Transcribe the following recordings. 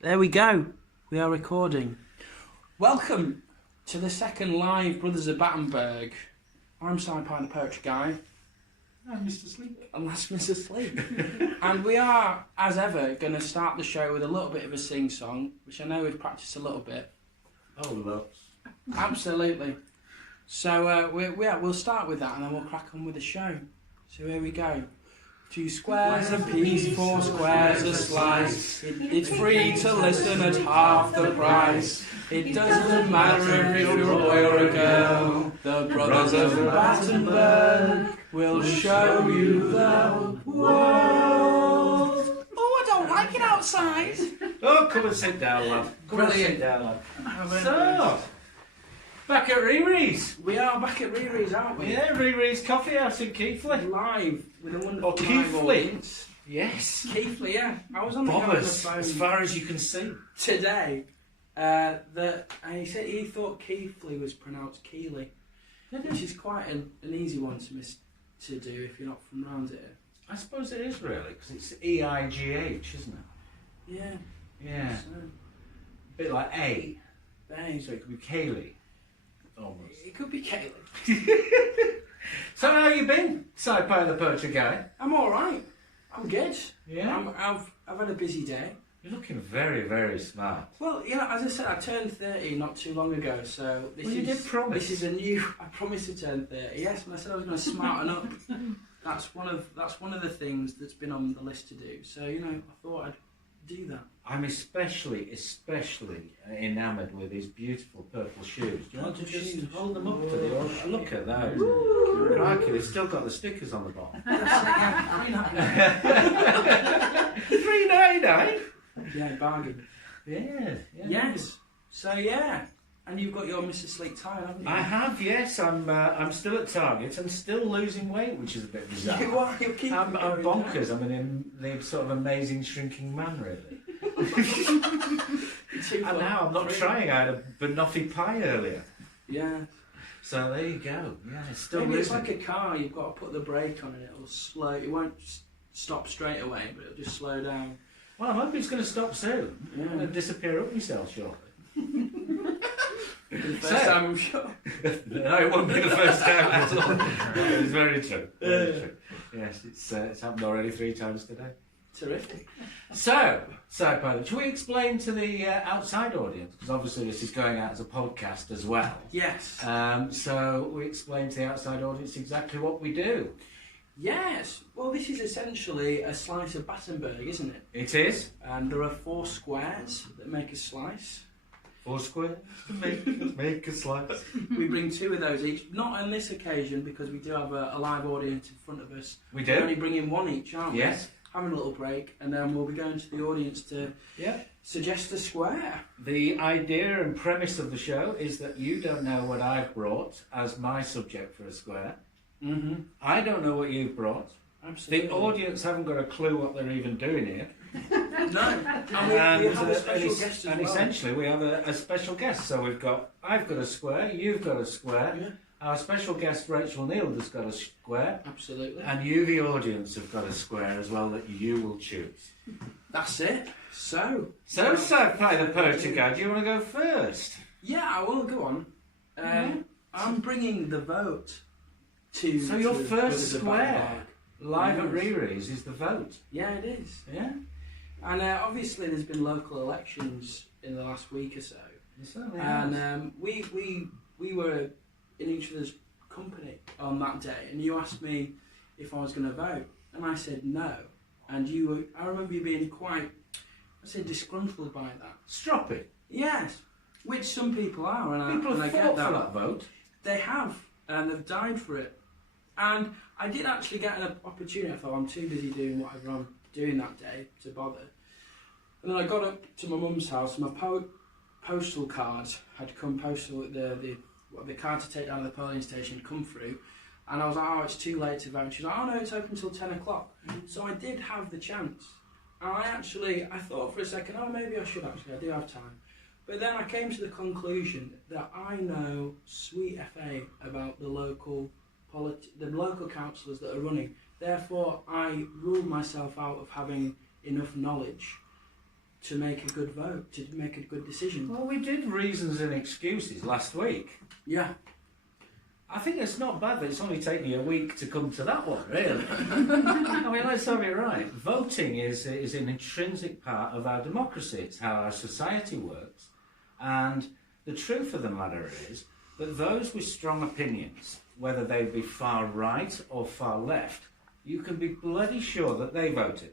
There we go. We are recording. Welcome to the second live Brothers of Battenberg. I'm Sci-Fi the Poetry Guy. I'm Mr. Sleep. And that's Mr. Sleep. And we are, as ever, going to start the show with a little bit of a sing-song, which I know we've practiced a little bit. Oh, lots. Absolutely. So we'll start with that and then we'll crack on with the show. So here we go. 2 squares a piece, 4 squares a slice. It's free to listen at half the price. It doesn't matter if you're a boy or a girl. The Brothers of Battenberg will show you the world. Oh, I don't like it outside. Oh, come and sit down, lad. Come and sit down, lad. So, back at RiRi's. We are back at RiRi's, aren't we? Yeah, RiRi's Coffee House in Keighley. Live with a wonderful live Keighley. audience. Yes. Keighley, yeah. I was on the Bobbers, phone as far as you can see. today. And he said he thought Keighley was pronounced Keighley, which is quite an easy one to do if you're not from around here. I suppose it is really, because it's E-I-G-H, isn't it? Yeah. Yeah. So, A bit like A. So it could be Kaylee. Almost. it could be Keighley. So how you been, Sci-Fi the Poetry Guy? I'm all right. I'm good. Yeah? I've had a busy day. You're looking very, very smart. Well, you know, as I said, I turned 30 not too long ago, so You did promise. This is a new. I promised to turn 30. Yes, and I said I was going to smarten up. That's one of the things that's been on the list to do. So you know, I thought I'd do that. I'm especially enamoured with these beautiful purple shoes. Do you want to Purple just shoes. hold them up to the audience? Look at those. Crikey, they've still got the stickers on the bottom. $3.99? Yeah, bargain. Yeah. Yes. So yeah, and you've got your Mr. Sleek tie, haven't you? I have, yes. I'm still at Target and still losing weight, which is a bit bizarre. You are. You're keeping I'm going bonkers. down. I'm in the sort of amazing shrinking man, really. And now I'm not trying. I had a banoffee pie earlier. Yeah. So there you go. Yeah, it's still Maybe it's losing. like a car. You've got to put the brake on and it'll slow. It won't stop straight away, but it'll just slow down. Well, I'm hoping it's going to stop soon. Yeah. I'm going to disappear up myself shortly. For the first time, I'm sure. No, it won't be the first time at all. It's very true. Very true. Yes, it's happened already 3 times today. Terrific. So, Sci-Pilot, should we explain to the outside audience, because obviously this is going out as a podcast as well. Yes. So we explain to the outside audience exactly what we do. Yes. Well, this is essentially a slice of Battenberg, isn't it? It is. And there are 4 squares that make a slice. 4 squares to make a slice. We bring 2 of those each. Not on this occasion because we do have a live audience in front of us. We We're do. only bringing 1 each, aren't we? Yes. Having a little break, and then we'll be going to the audience to suggest a square. The idea and premise of the show is that you don't know what I've brought as my subject for a square. Mm-hmm. I don't know what you've brought. Absolutely. The audience haven't got a clue what they're even doing here. No. And we have a special guest as and well. essentially we have a special guest. So I've got a square, you've got a square. Yeah. Our special guest Rachel Neal has got a square. Absolutely. And you, the audience, have got a square as well that you will choose. That's it. So Sci-Fi the Poetry Guy, do you want to go first? yeah, I will go on. I'm bringing the vote to. So your to first Brothers of square Battenberg. live at Yes. RiRi's is the vote. Yeah, it is. Yeah? And obviously, there's been local elections in the last week or so, It certainly has. and we were in each other's company on that day, and you asked me if I was going to vote, and I said no, and I remember you being quite, I say, disgruntled by that. Stroppy. Yes, which some people are, and People I have get fought that. for that vote. They have, and they've died for it. And I did actually get an opportunity. I thought, I'm too busy doing whatever I'm doing that day to bother. And then I got up to my mum's house, and my postal card had come, the card to take down to the polling station had come through. And I was like, oh, it's too late to vote. She's like, oh no, it's open until 10 o'clock. So I did have the chance. And I thought for a second, oh, maybe I should actually, I do have time. But then I came to the conclusion that I know sweet FA about the local councillors that are running. Therefore, I ruled myself out of having enough knowledge to make a good vote, to make a good decision. Well, we did reasons and excuses last week. Yeah. I think it's not bad that it's only taken you a week to come to that one, really. I mean, let's have it right. Voting is an intrinsic part of our democracy. It's how our society works. And the truth of the matter is that those with strong opinions, whether they be far right or far left, you can be bloody sure that they voted.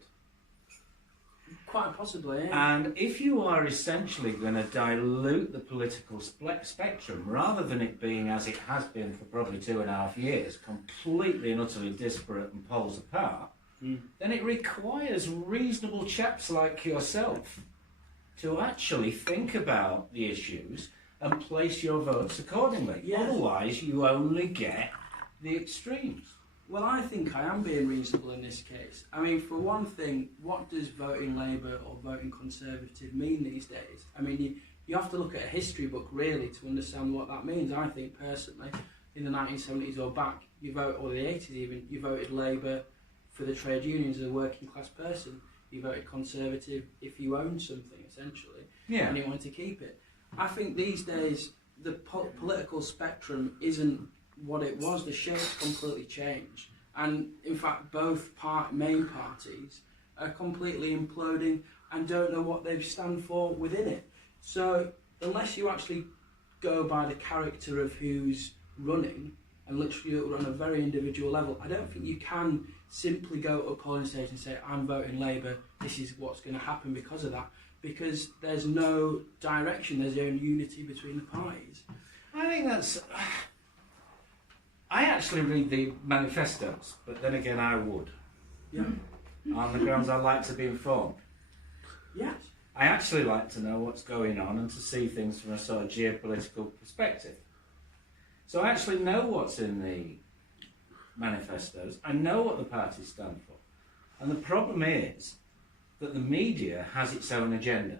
Quite possibly, yeah. And if you are essentially going to dilute the political spectrum, rather than it being, as it has been for probably 2.5 years, completely and utterly disparate and poles apart, then it requires reasonable chaps like yourself to actually think about the issues and place your votes accordingly. Yeah. Otherwise, you only get the extremes. Well, I think I am being reasonable in this case. I mean, for one thing, what does voting Labour or voting Conservative mean these days? I mean, you have to look at a history book, really, to understand what that means. I think, personally, in the 1970s or back, or the 80s even, you voted Labour for the trade unions as a working class person. You voted Conservative if you owned something, essentially, and you wanted to keep it. I think these days, the political spectrum isn't what it was. The shape's completely changed, and in fact both main parties are completely imploding and don't know what they stand for within it. So unless you actually go by the character of who's running and literally on a very individual level, I don't think you can simply go to a polling station and say, I'm voting Labour, this is what's going to happen because of that, because there's no direction, there's no unity between the parties. I think that's... I actually read the manifestos, but then again I would. Yeah. On the grounds I like to be informed. Yes. I actually like to know what's going on and to see things from a sort of geopolitical perspective. So I actually know what's in the manifestos. I know what the parties stand for. And the problem is that the media has its own agenda.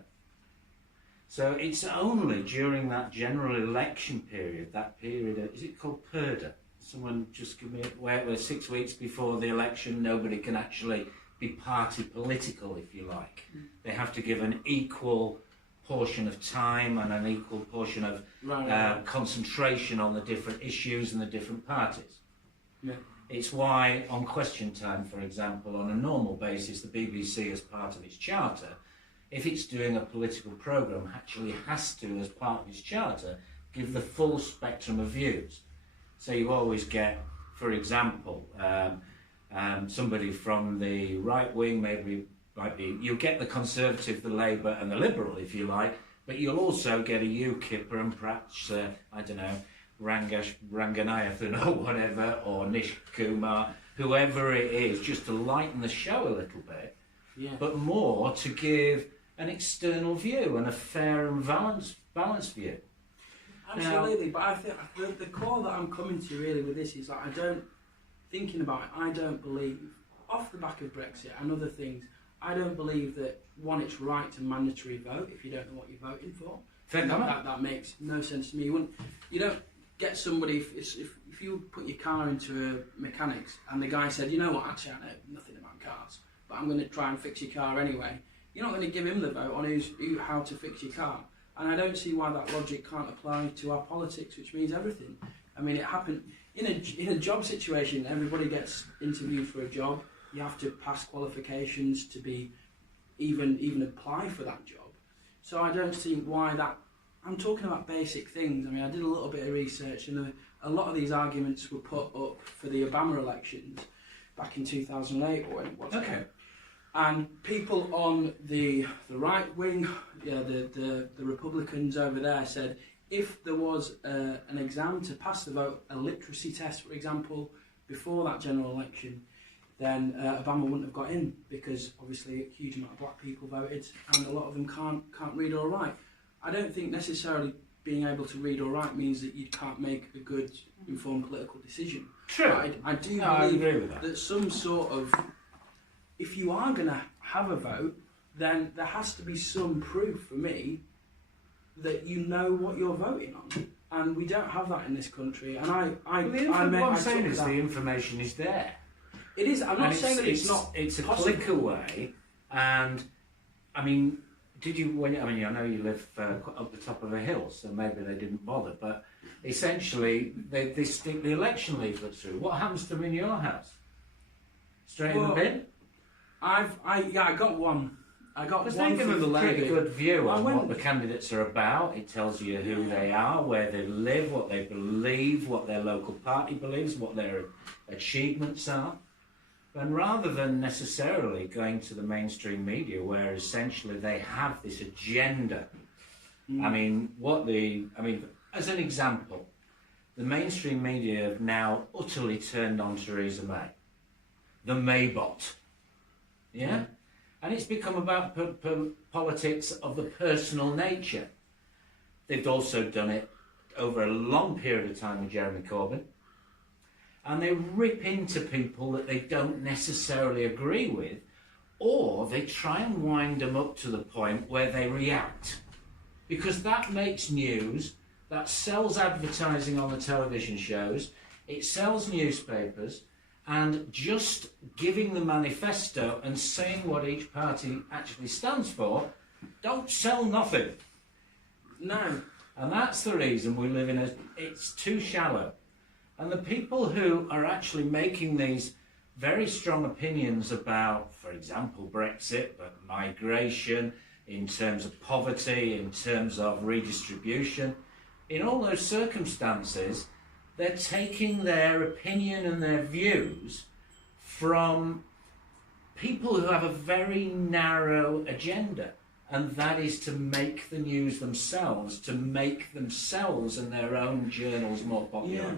So it's only during that general election period, is it called PERDA? Someone just give me where 6 weeks before the election, nobody can actually be party political, if you like. They have to give an equal portion of time and an equal portion of concentration on the different issues and the different parties. Yeah. It's why on Question Time, for example, on a normal basis, the BBC, as part of its charter, if it's doing a political programme, actually has to, as part of its charter, give the full spectrum of views. So you always get, for example, somebody from the right wing, you'll get the Conservative, the Labour and the Liberal, if you like, but you'll also get a UKIPper and perhaps, Ranganathan or whatever, or Nish Kumar, whoever it is, just to lighten the show a little bit, but more to give an external view and a fair and balanced view. Absolutely, but I think the core that I'm coming to really with this is that I don't believe, off the back of Brexit and other things, I don't believe that, one, it's right to mandatory vote if you don't know what you're voting for. That makes no sense to me. You don't get somebody, if you put your car into a mechanic's and the guy said, you know what, actually I know nothing about cars, but I'm going to try and fix your car anyway, you're not going to give him the vote on how to fix your car. And I don't see why that logic can't apply to our politics, which means everything. I mean, it happened in a job situation. Everybody gets interviewed for a job. You have to pass qualifications to be even apply for that job. So I don't see why that. I'm talking about basic things. I mean, I did a little bit of research, and a lot of these arguments were put up for the Obama elections back in 2008 or when it was. Okay. And people on the right wing, the Republicans over there, said if there was an exam to pass the vote, a literacy test, for example, before that general election, then Obama wouldn't have got in, because obviously a huge amount of black people voted and a lot of them can't read or write. I don't think necessarily being able to read or write means that you can't make a good informed political decision. True. I do believe I agree with that some sort of, if you are going to have a vote, then there has to be some proof for me that you know what you're voting on. And we don't have that in this country. And what I'm saying is the information is there. It is. I'm not saying that it's not. It's a possible. click away, and I mean, did you, when, I mean, I know you live up the top of a hill, so maybe they didn't bother, but essentially they stick the election leaflets through. What happens to them in your house? Straight in the bin? I got one. I got Because one they give from the a pretty lady. good view on what the candidates are about. It tells you who they are, where they live, what they believe, what their local party believes, what their achievements are. And rather than necessarily going to the mainstream media, where essentially they have this agenda. I mean, as an example, the mainstream media have now utterly turned on Theresa May, the Maybot. Yeah. And it's become about politics of the personal nature. They've also done it over a long period of time with Jeremy Corbyn. And they rip into people that they don't necessarily agree with, or they try and wind them up to the point where they react. Because that makes news, that sells advertising on the television shows, it sells newspapers, and just giving the manifesto and saying what each party actually stands for don't sell nothing. No. And that's the reason we live in it's too shallow. And the people who are actually making these very strong opinions about, for example, Brexit, but migration, in terms of poverty, in terms of redistribution, in all those circumstances, they're taking their opinion and their views from people who have a very narrow agenda, and that is to make the news themselves, to make themselves and their own journals more popular. Yeah.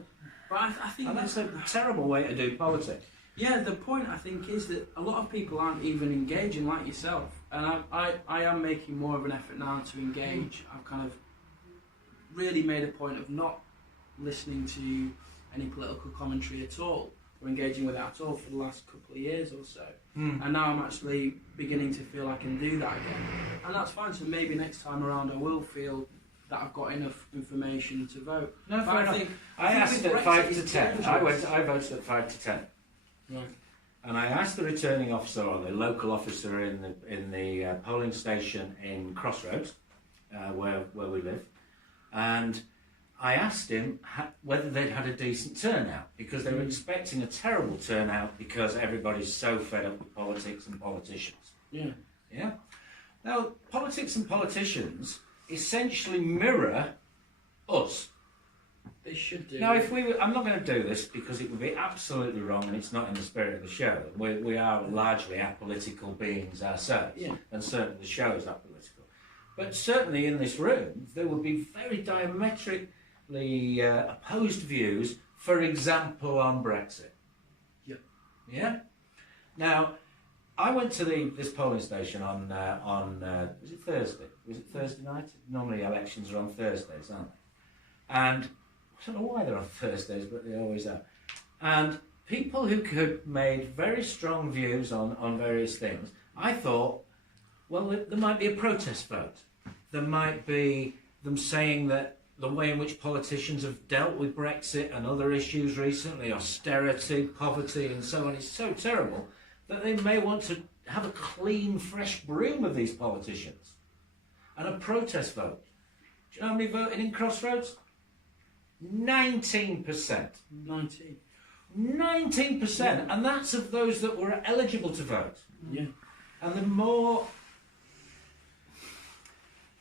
But I think that's a terrible way to do politics. Yeah, the point I think is that a lot of people aren't even engaging like yourself, and I am making more of an effort now to engage. I've kind of really made a point of not listening to any political commentary at all, or engaging with it at all for the last couple of years or so. And now I'm actually beginning to feel I can do that again, and that's fine. So maybe next time around I will feel that I've got enough information to vote. No, fair enough. I asked at 5 to 10. I voted at 5 to 10. Right. And I asked the returning officer, or the local officer in the polling station in Crossroads, where we live, and I asked him whether they'd had a decent turnout, because they were expecting a terrible turnout because everybody's so fed up with politics and politicians. Yeah. Yeah. Now, politics and politicians essentially mirror us. They should do. Now, I'm not going to do this because it would be absolutely wrong, and it's not in the spirit of the show. We are largely apolitical beings ourselves, and certainly the show is apolitical. But certainly in this room, there would be very diametrically opposed views, for example, on Brexit. Yep. Yeah? Now, I went to this polling station on was it Thursday? Was it Thursday night? Normally elections are on Thursdays, aren't they? And I don't know why they're on Thursdays, but they always are. And people who could made very strong views on various things, I thought, well, there might be a protest vote. There might be them saying that the way in which politicians have dealt with Brexit and other issues recently, austerity, poverty and so on, is so terrible that they may want to have a clean, fresh broom of these politicians. And a protest vote. Do you know how many voted in Crossroads? 19%. 19%. Yeah. And that's of those that were eligible to vote. Yeah. And the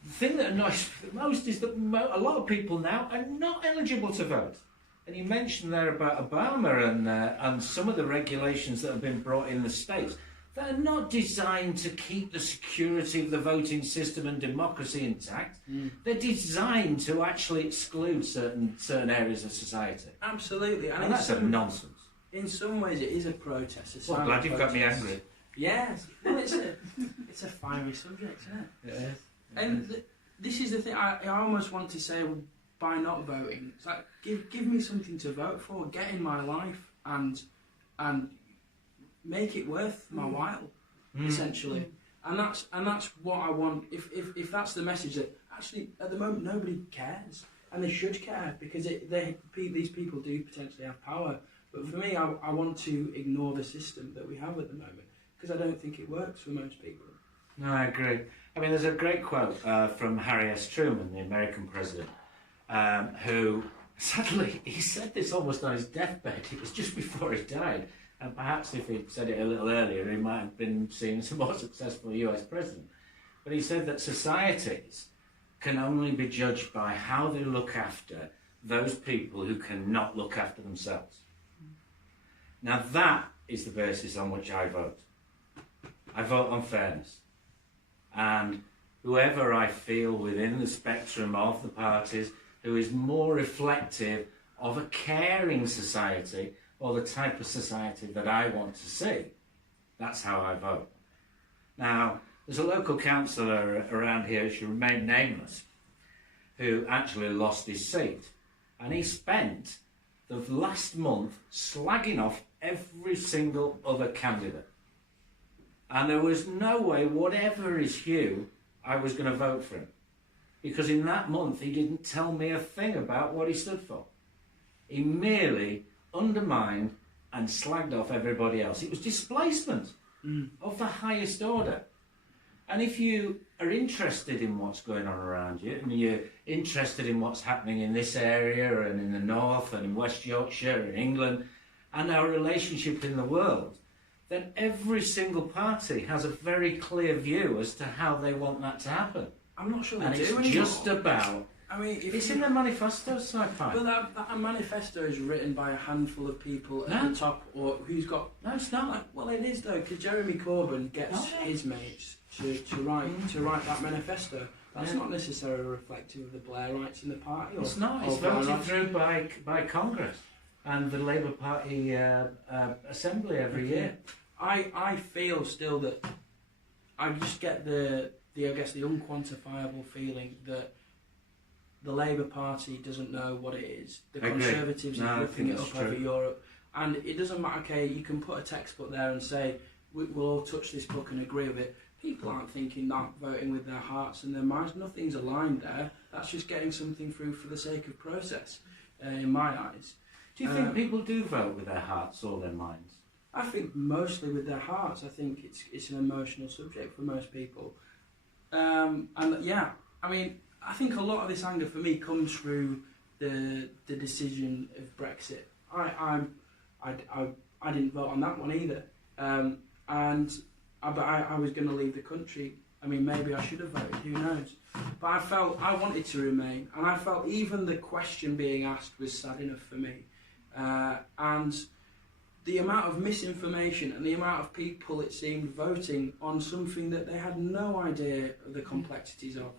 thing that annoys me the most is that a lot of people now are not eligible to vote. And you mentioned there about Obama and some of the regulations that have been brought in the States. They're not designed to keep the security of the voting system and democracy intact. They're designed to actually exclude certain areas of society. Absolutely. And that's a nonsense. In some ways it is a protest. Well, I'm glad you've got me angry. Yes. Well, it's a fiery subject, isn't it? Yes. And this is the thing, I almost want to say, well, by not voting, it's like, give me something to vote for, get in my life and make it worth my while, essentially. And that's what I want. If that's the message, that actually at the moment nobody cares, and they should care, because these people do potentially have power. But for me, I want to ignore the system that we have at the moment, because I don't think it works for most people. No, I agree. I mean, there's a great quote from Harry S. Truman, the American president, who, sadly, he said this almost on his deathbed. It was just before he died. And perhaps if he'd said it a little earlier, he might have been seen as a more successful US president. But he said that societies can only be judged by how they look after those people who cannot look after themselves. Now that is the basis on which I vote. I vote on fairness. And whoever I feel within the spectrum of the parties who is more reflective of a caring society or the type of society that I want to see, that's how I vote. Now, there's a local councillor around here who should remain nameless, who actually lost his seat. And he spent the last month slagging off every single other candidate. And there was no way, whatever his hue, I was going to vote for him. Because in that month, he didn't tell me a thing about what he stood for. He merely undermined and slagged off everybody else. It was displacement of the highest order. And if you are interested in what's going on around you, and you're interested in what's happening in this area and in the north and in West Yorkshire and England and our relationship in the world, then every single party has a very clear view as to how they want that to happen. I'm not sure they and do it's anymore. just about... I mean, it's in the manifesto, Sci-Fi. But that manifesto is written by a handful of people at the top, or who's got... No, it's not. Well, it is though, because Jeremy Corbyn gets his mates to write that manifesto. That's not necessarily reflective of the Blairites in the party. It's not. It's voted through by Congress and the Labour Party Assembly every year. I feel still that I just get the unquantifiable feeling that the Labour Party doesn't know what it is. The Conservatives are ripping it up over Europe. And it doesn't matter, okay, you can put a textbook there and say, we'll all touch this book and agree with it. People aren't thinking that, voting with their hearts and their minds. Nothing's aligned there. That's just getting something through for the sake of process, in my eyes. Do you think people do vote with their hearts or their minds? I think mostly with their hearts. I think it's an emotional subject for most people. And yeah, I mean, I think a lot of this anger for me comes through the decision of Brexit. I didn't vote on that one either, but I was going to leave the country. I mean, maybe I should have voted. Who knows? But I felt I wanted to remain, and I felt even the question being asked was sad enough for me, and the amount of misinformation and the amount of people, it seemed, voting on something that they had no idea of the complexities of.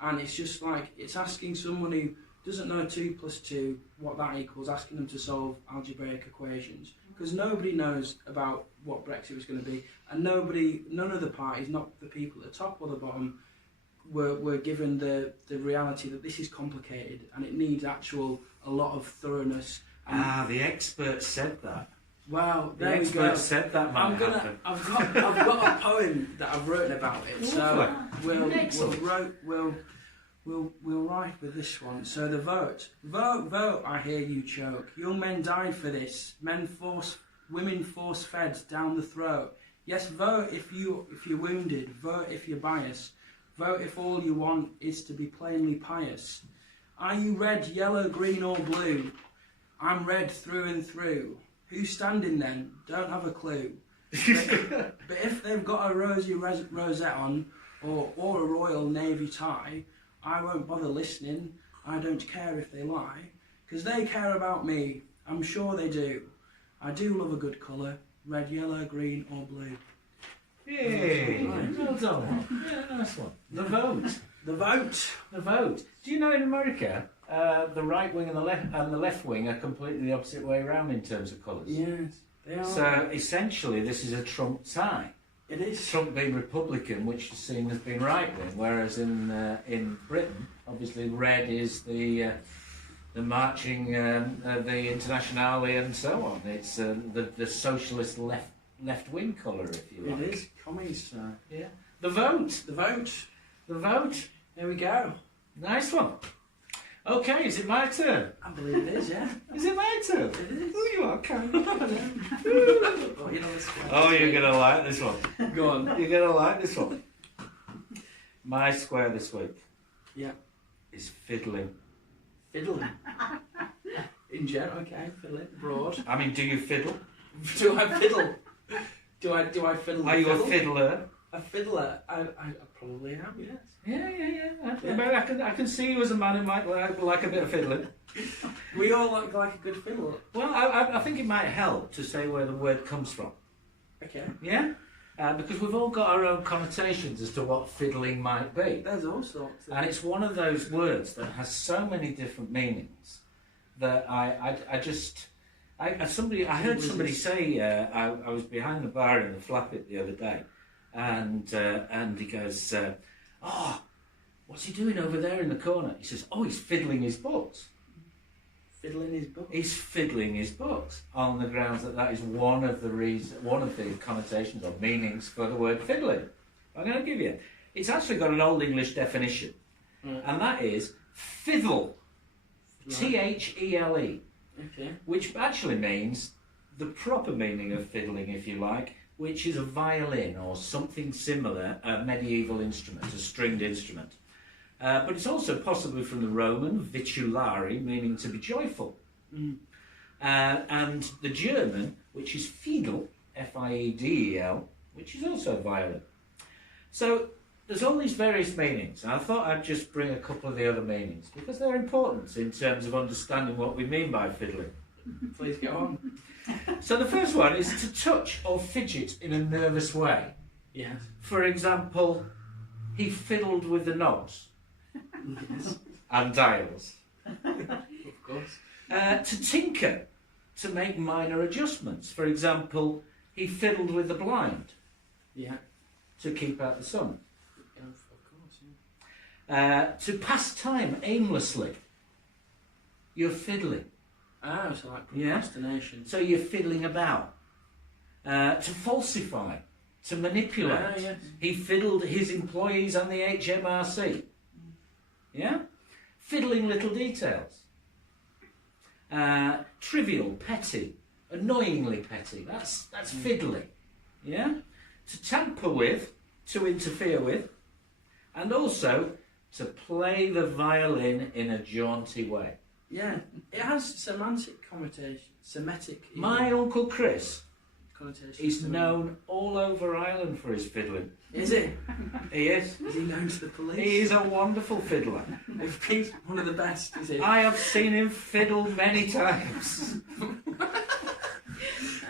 And it's just like, it's asking someone who doesn't know 2 + 2, what that equals, asking them to solve algebraic equations. Because nobody knows about what Brexit was going to be, and none of the parties, not the people at the top or the bottom, were given the reality that this is complicated and it needs a lot of thoroughness. The experts said that. Well, The there we go. experts said that might happen. I've got a poem that I've written about it, so we'll write with this one. So the vote, I hear you choke. Young men died for this. Women force fed down the throat. Yes, vote if you're wounded. Vote if you're biased. Vote if all you want is to be plainly pious. Are you red, yellow, green, or blue? I'm red through and through. Who's standing then? Don't have a clue. But if they've got a rosy rosette on or a Royal Navy tie, I won't bother listening. I don't care if they lie. Because they care about me. I'm sure they do. I do love a good colour. Red, yellow, green or blue. Yay! Well done. Yeah, nice one. The vote. Do you know in America, the right wing and the left wing are completely the opposite way around in terms of colours? Yes, they are. So essentially, this is a Trump tie. It is. Trump being Republican, which is seen as being right wing, whereas in Britain, obviously, red is the marching, the Internationale, and so on. It's the socialist left wing colour, if you like. It is. Commies. Yeah. The vote. There we go. Nice one. Okay, is it my turn? I believe it is, yeah. Is it my turn? It is. Oh, you are kind. Oh, you know this one. Oh, you're going to like this one. Go on. You're going to like this one. My square this week Yeah. is fiddling. Fiddling. In general, okay, fiddling. Broad. I mean, do you fiddle? Do I fiddle? Do I fiddle? Are you a fiddler? A fiddler? I probably am, yes. Yeah. I can see you as a man who might like a bit of fiddling. We all like a good fiddle. Well, I think it might help to say where the word comes from. Okay. Yeah? Because we've all got our own connotations as to what fiddling might be. There's all sorts. And it's one of those words that has so many different meanings that I heard somebody say, I was behind the bar in the Flappit the other day, and he goes, oh, what's he doing over there in the corner? He says, oh, he's fiddling his books. Fiddling his books? He's fiddling his books on the grounds that is one of the connotations or meanings for the word fiddling. I'm going to give you. It's actually got an Old English definition, and that is fiddle. T-H-E-L-E. Okay. Which actually means the proper meaning of fiddling, if you like, which is a violin or something similar, a medieval instrument, a stringed instrument. But it's also possibly from the Roman vitulare, meaning to be joyful. And the German, which is Fiedel, F-I-E-D-E-L, which is also a violin. So there's all these various meanings, and I thought I'd just bring a couple of the other meanings, because they're important in terms of understanding what we mean by fiddling. Please go on. So the first one is to touch or fidget in a nervous way. Yes. For example, he fiddled with the knobs. Yes. And dials. Of course. To tinker, to make minor adjustments. For example, he fiddled with the blind. Yeah. To keep out the sun. Of course, yeah. To pass time aimlessly. You're fiddling. Ah, so like procrastination. So you're fiddling about. To falsify. To manipulate. Ah, yes. He fiddled his employees on the HMRC. Yeah? Fiddling little details. Trivial, petty, annoyingly petty. That's fiddling. Yeah? To tamper with, to interfere with, and also to play the violin in a jaunty way. Yeah, it has semantic connotation. My Uncle Chris connotation. is known all over Ireland for his fiddling. Is he? He is. Is he known to the police? He is a wonderful fiddler. He's one of the best, is he? I have seen him fiddle many times.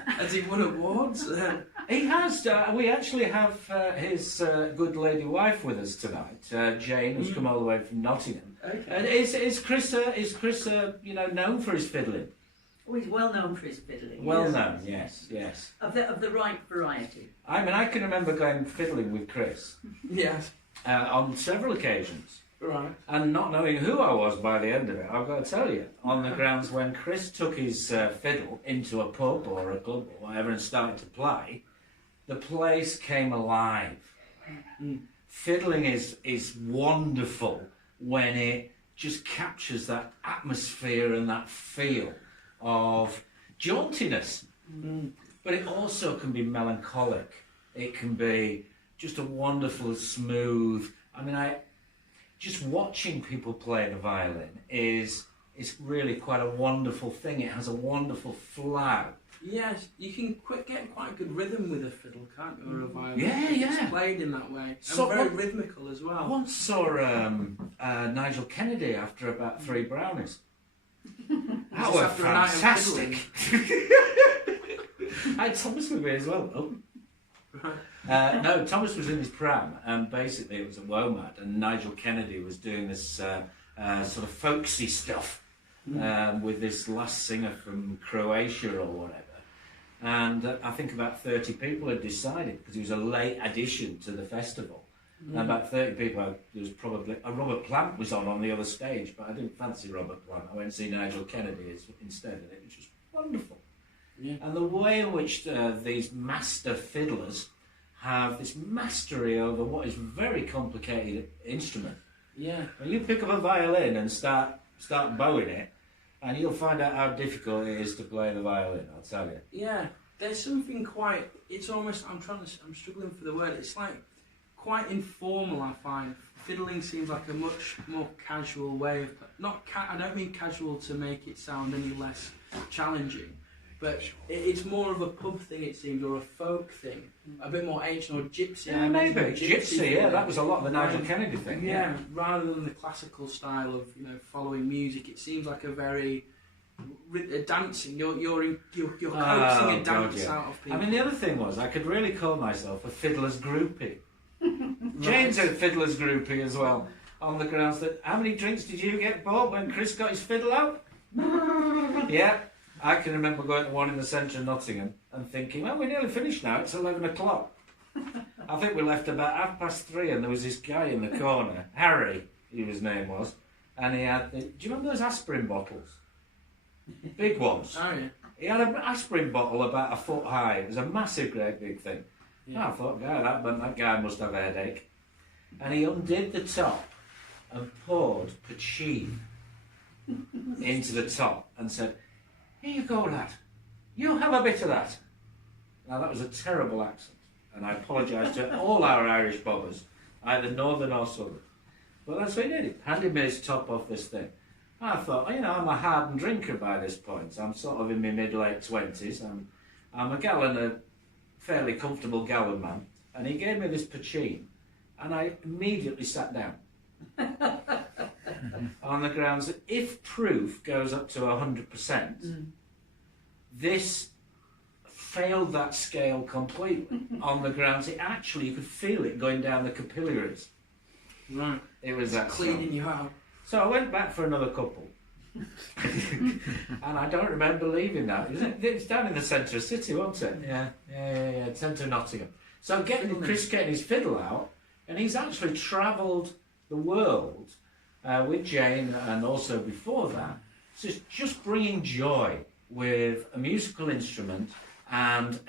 Has he won awards? He has. We actually have his good lady wife with us tonight, Jane, who's come all the way from Nottingham. Okay. And is Chris known for his fiddling? Oh, he's well known for his fiddling. Well known, yes. Of the right variety. I mean, I can remember going fiddling with Chris Yes. on several occasions. Right. And not knowing who I was by the end of it, I've got to tell you, on the grounds when Chris took his fiddle into a pub or a club or whatever and started to play, the place came alive. Fiddling is wonderful when it just captures that atmosphere and that feel of jauntiness. But it also can be melancholic. It can be just a wonderful, smooth... I mean, just watching people play the violin is really quite a wonderful thing. It has a wonderful flow. Yes, you can get quite a good rhythm with a fiddle, can't you, or a violin? Yeah. It's played in that way. So and very rhythmical as well. I once saw Nigel Kennedy after about 3 brownies. That was after a night of fantastic. I had Thomas with me as well. Oh. No, Thomas was in his pram, and basically it was a WOMAD, and Nigel Kennedy was doing this sort of folksy stuff with this last singer from Croatia or whatever. And I think about 30 people had decided, because he was a late addition to the festival. And about 30 people, there was probably... Robert Plant was on the other stage, but I didn't fancy Robert Plant. I went to see Nigel Kennedy instead, and it was just wonderful. Yeah. And the way in which these master fiddlers have this mastery over what is a very complicated instrument. Yeah. When you pick up a violin and start bowing it, and you'll find out how difficult it is to play the violin, I'll tell you. Yeah. There's something quite... It's almost... I'm struggling for the word. It's like quite informal. I find fiddling seems like a much more casual way of I don't mean casual to make it sound any less challenging, but it's more of a pub thing, it seems, or a folk thing, a bit more ancient or gypsy. Yeah, maybe gypsy. Yeah, that was a lot of the Nigel Kennedy thing. Yeah, rather than the classical style of following music, it seems like a very dancing. You're coaxing a dance out of people. I mean, the other thing was I could really call myself a fiddler's groupie. Jane's a fiddler's groupie as well, on the grounds that how many drinks did you get, Bob, when Chris got his fiddle out? Yeah, I can remember going to one in the centre of Nottingham and thinking, well, we're nearly finished now, it's 11 o'clock. I think we left about 3:30 and there was this guy in the corner, Harry, his name was, and he had, do you remember those aspirin bottles? Big ones. Oh, yeah. He had an aspirin bottle about 1 foot high. It was a massive, great big thing. Yeah. I thought, that guy must have a headache. And he undid the top and poured pochine into the top and said, here you go, lad. You have a bit of that. Now, that was a terrible accent. And I apologise to all our Irish bobbers, either northern or southern. But that's what he did. He handed me his top off this thing. I thought, I'm a hardened drinker by this point. I'm sort of in my mid-late 20s. I'm a gallon, a fairly comfortable gallon man. And he gave me this pochine. And I immediately sat down. On the grounds that if proof goes up to 100%, this failed that scale completely. On the grounds that actually you could feel it going down the capillaries. Right. It was that cleaning you out. So I went back for another couple. And I don't remember leaving that. It's down in the centre of the city, wasn't it? Yeah. Centre of Nottingham. So Chris getting his fiddle out, and he's actually travelled the world with Jane, and also before that, just bringing joy with a musical instrument and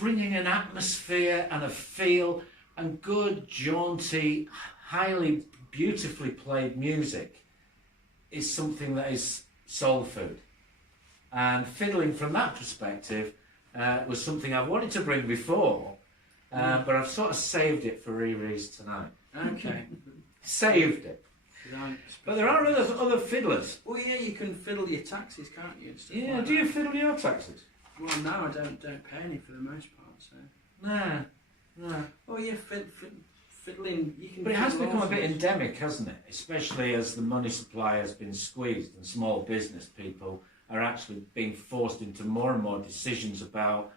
bringing an atmosphere and a feel and good, jaunty, highly beautifully played music is something that is soul food. And fiddling from that perspective was something I wanted to bring before, but I've sort of saved it for RiRi's tonight. Okay. Saved it. But there are other fiddlers. Well, yeah, you can fiddle your taxis, can't you? Yeah, do you fiddle your taxis? Well, no, I don't pay any for the most part, so... No. Oh, yeah, fiddling, you can... But it has become a bit endemic, hasn't it? Especially as the money supply has been squeezed and small business people are actually being forced into more and more decisions about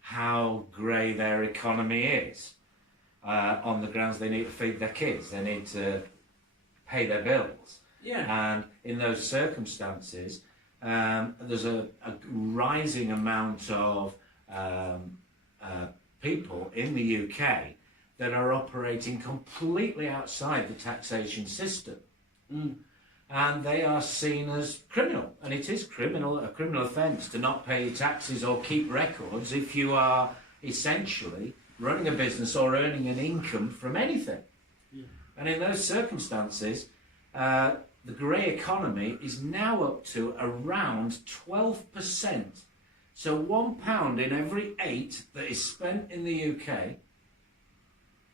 how grey their economy is. On the grounds they need to feed their kids, they need to pay their bills. Yeah. And in those circumstances, there's a rising amount of people in the UK that are operating completely outside the taxation system. And they are seen as criminal. And it is a criminal offence to not pay your taxes or keep records if you are essentially running a business or earning an income from anything. Yeah. And in those circumstances, the grey economy is now up to around 12%. So £1 in every 8 that is spent in the UK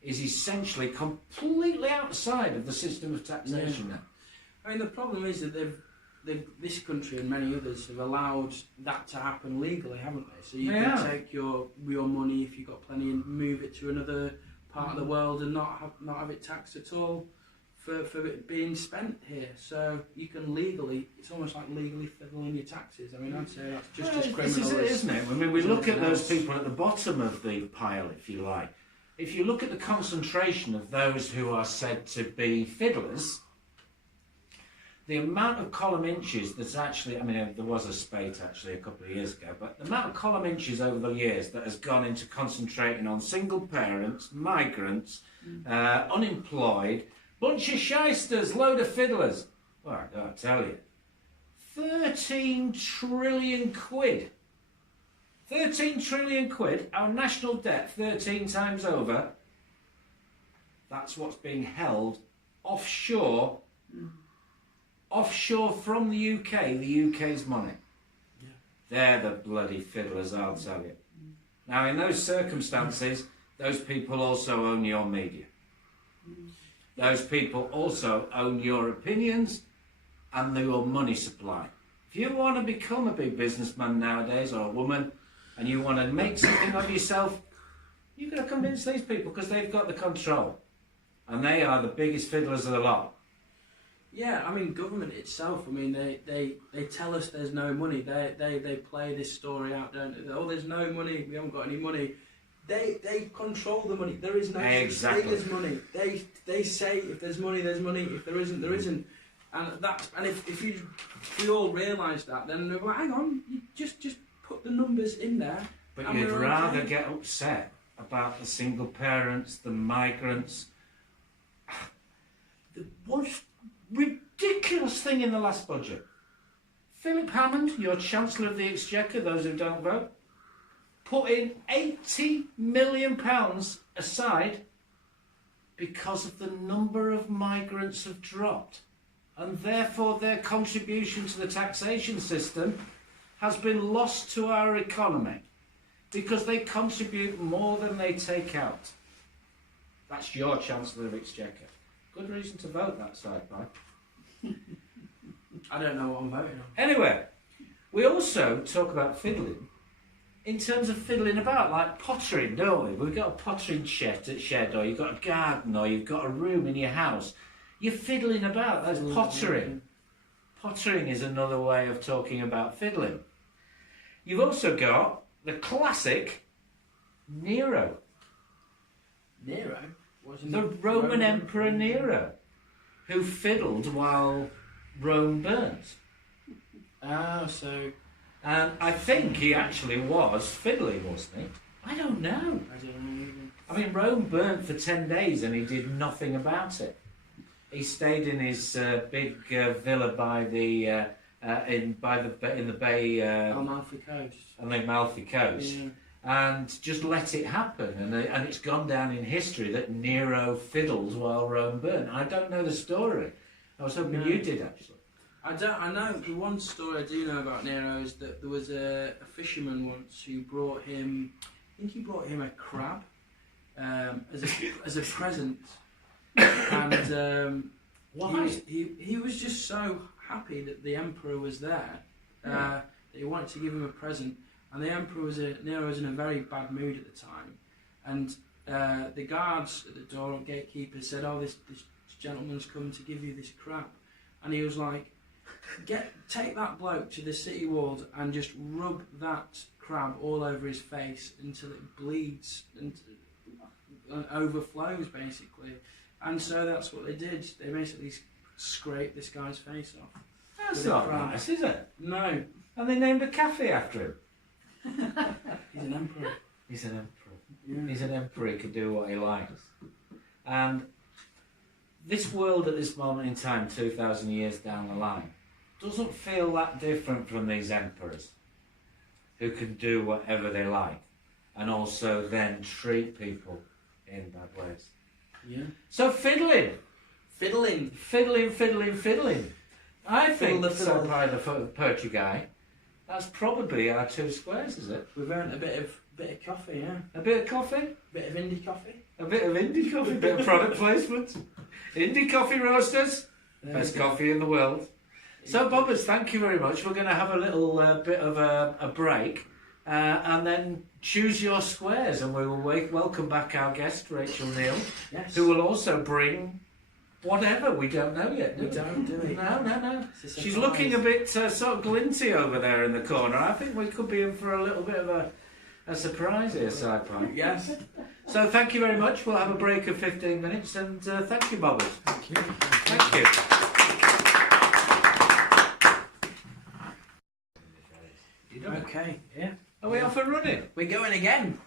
is essentially completely outside of the system of taxation now. I mean, the problem is that this country and many others have allowed that to happen legally, haven't they? So you can take your money, if you've got plenty, and move it to another part of the world and not have it taxed at all for it being spent here. So you can legally, it's almost like legally fiddling your taxes. I mean, I'd say that's just as criminal. This is it, isn't it? I mean, we look at those people at the bottom of the pile, if you like. If you look at the concentration of those who are said to be fiddlers, the amount of column inches that's actually, I mean, there was a spate actually a couple of years ago, but the amount of column inches over the years that has gone into concentrating on single parents, migrants, unemployed, bunch of shysters, load of fiddlers. Well, I gotta tell you, 13 trillion quid. 13 trillion quid, our national debt 13 times over. That's what's being held offshore. Offshore from the UK, the UK's money. Yeah. They're the bloody fiddlers, I'll tell you. Now, in those circumstances, those people also own your media. Those people also own your opinions and your money supply. If you want to become a big businessman nowadays, or a woman, and you want to make something of yourself, you've got to convince these people, because they've got the control. And they are the biggest fiddlers of the lot. Yeah, I mean, government itself, I mean, they tell us there's no money. They play this story out, don't they? Oh, there's no money, we haven't got any money. They control the money. There is no such thing as money. They say if there's money, there's money. If there isn't, there isn't. And if we all realise that, then they're like, hang on, you just put the numbers in there. But you'd rather get upset about the single parents, the migrants. The most ridiculous thing in the last budget. Philip Hammond, your Chancellor of the Exchequer, those who don't vote, put in £80 million aside because of the number of migrants have dropped, and therefore their contribution to the taxation system has been lost to our economy because they contribute more than they take out. That's your Chancellor of Exchequer. Good reason to vote that side, Mike. I don't know what I'm voting on. Anyway, we also talk about fiddling in terms of fiddling about, like pottering, don't we? We've got a pottering shed, or you've got a garden, or you've got a room in your house. You're fiddling about, that's pottering. Pottering is another way of talking about fiddling. You've also got the classic Nero. Nero? The Roman Emperor Nero, who fiddled while Rome burnt. Oh, so... And I think he actually was fiddling, wasn't he? I don't know. I don't know either. I mean, Rome burnt for 10 days and he did nothing about it. He stayed in his big villa by the in the Bay Amalfi Coast. on the Amalfi Coast, Yeah. and just let it happen. And it's gone down in history that Nero fiddled while Rome burned. I don't know the story. I was hoping you did, actually. I know the one story I do know about Nero is that there was a fisherman once who brought him, I think he brought him a crab as a present, and Why? he was just so happy that the emperor was there that he wanted to give him a present, and the emperor Nero was in a very bad mood at the time, and the guards at the door, gatekeepers, said, "Oh, this gentleman's come to give you this crab," and he was like, take that bloke to the city walls and just rub that crab all over his face until it bleeds and overflows, basically. And so that's what they did. They basically scraped this guy's face off. That's not nice, is it? No. And they named a cafe after him. He's an emperor. He's an emperor. Yeah. He's an emperor. He can do what he likes. And this world at this moment in time, 2,000 years down the line, doesn't feel that different from these emperors who can do whatever they like and also then treat people in bad ways. Yeah. So fiddling. Fiddling. I think, Fiddle. so by the poetry guy, that's probably our 2 squares, is it? We've earned a bit of coffee, yeah. A bit of coffee? Bit of indie coffee. A bit of indie coffee, bit of product placement. Indie coffee roasters, best coffee in the world. So, Bobbers, thank you very much. We're going to have a little bit of a break and then choose your squares, and we will welcome back our guest, Rachel Neal, Yes. who will also bring whatever. We don't know yet, do We don't do it. No. It's a She's surprise. looking a bit sort of glinty over there in the corner. I think we could be in for a little bit of a surprise here, Sci-Fi. Yes. So thank you very much. We'll have a break of 15 minutes, and thank you, Bobbers. Thank you. Thank you. Okay, yeah. Are we off and running? We're going again.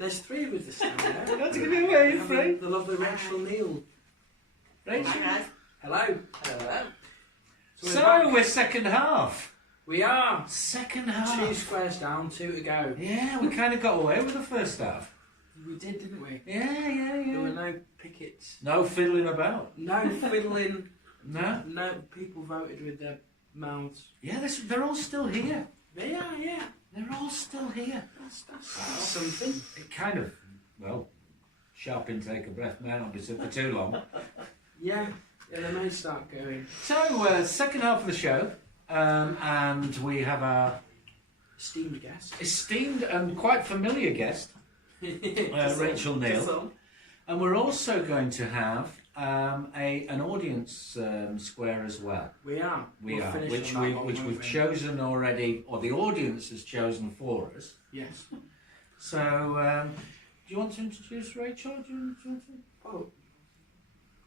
There's 3 of us this time. Yeah? That's going to be away, The Frank. lovely Rachel Neal. Rachel. Hello. Hello. So we're second half. We are. Second 2 half. squares down, 2 to go. Yeah, we kind of got away with the first half. We did, didn't we? Yeah. There were no pickets. No fiddling about. No fiddling. No. No, people voted with their mouths. Yeah, they're all still here. They are, yeah. They're all still here. That's something. It kind of well, sharp intake of breath may not be for too long. Yeah, they may start going. So, second half of the show, and we have our esteemed and quite familiar guest, Rachel Neal. And we're also going to have an audience square as well. We are, which we've chosen already, or the audience has chosen for us. Yes. So, do you want to introduce Rachel? Do you want to? Oh,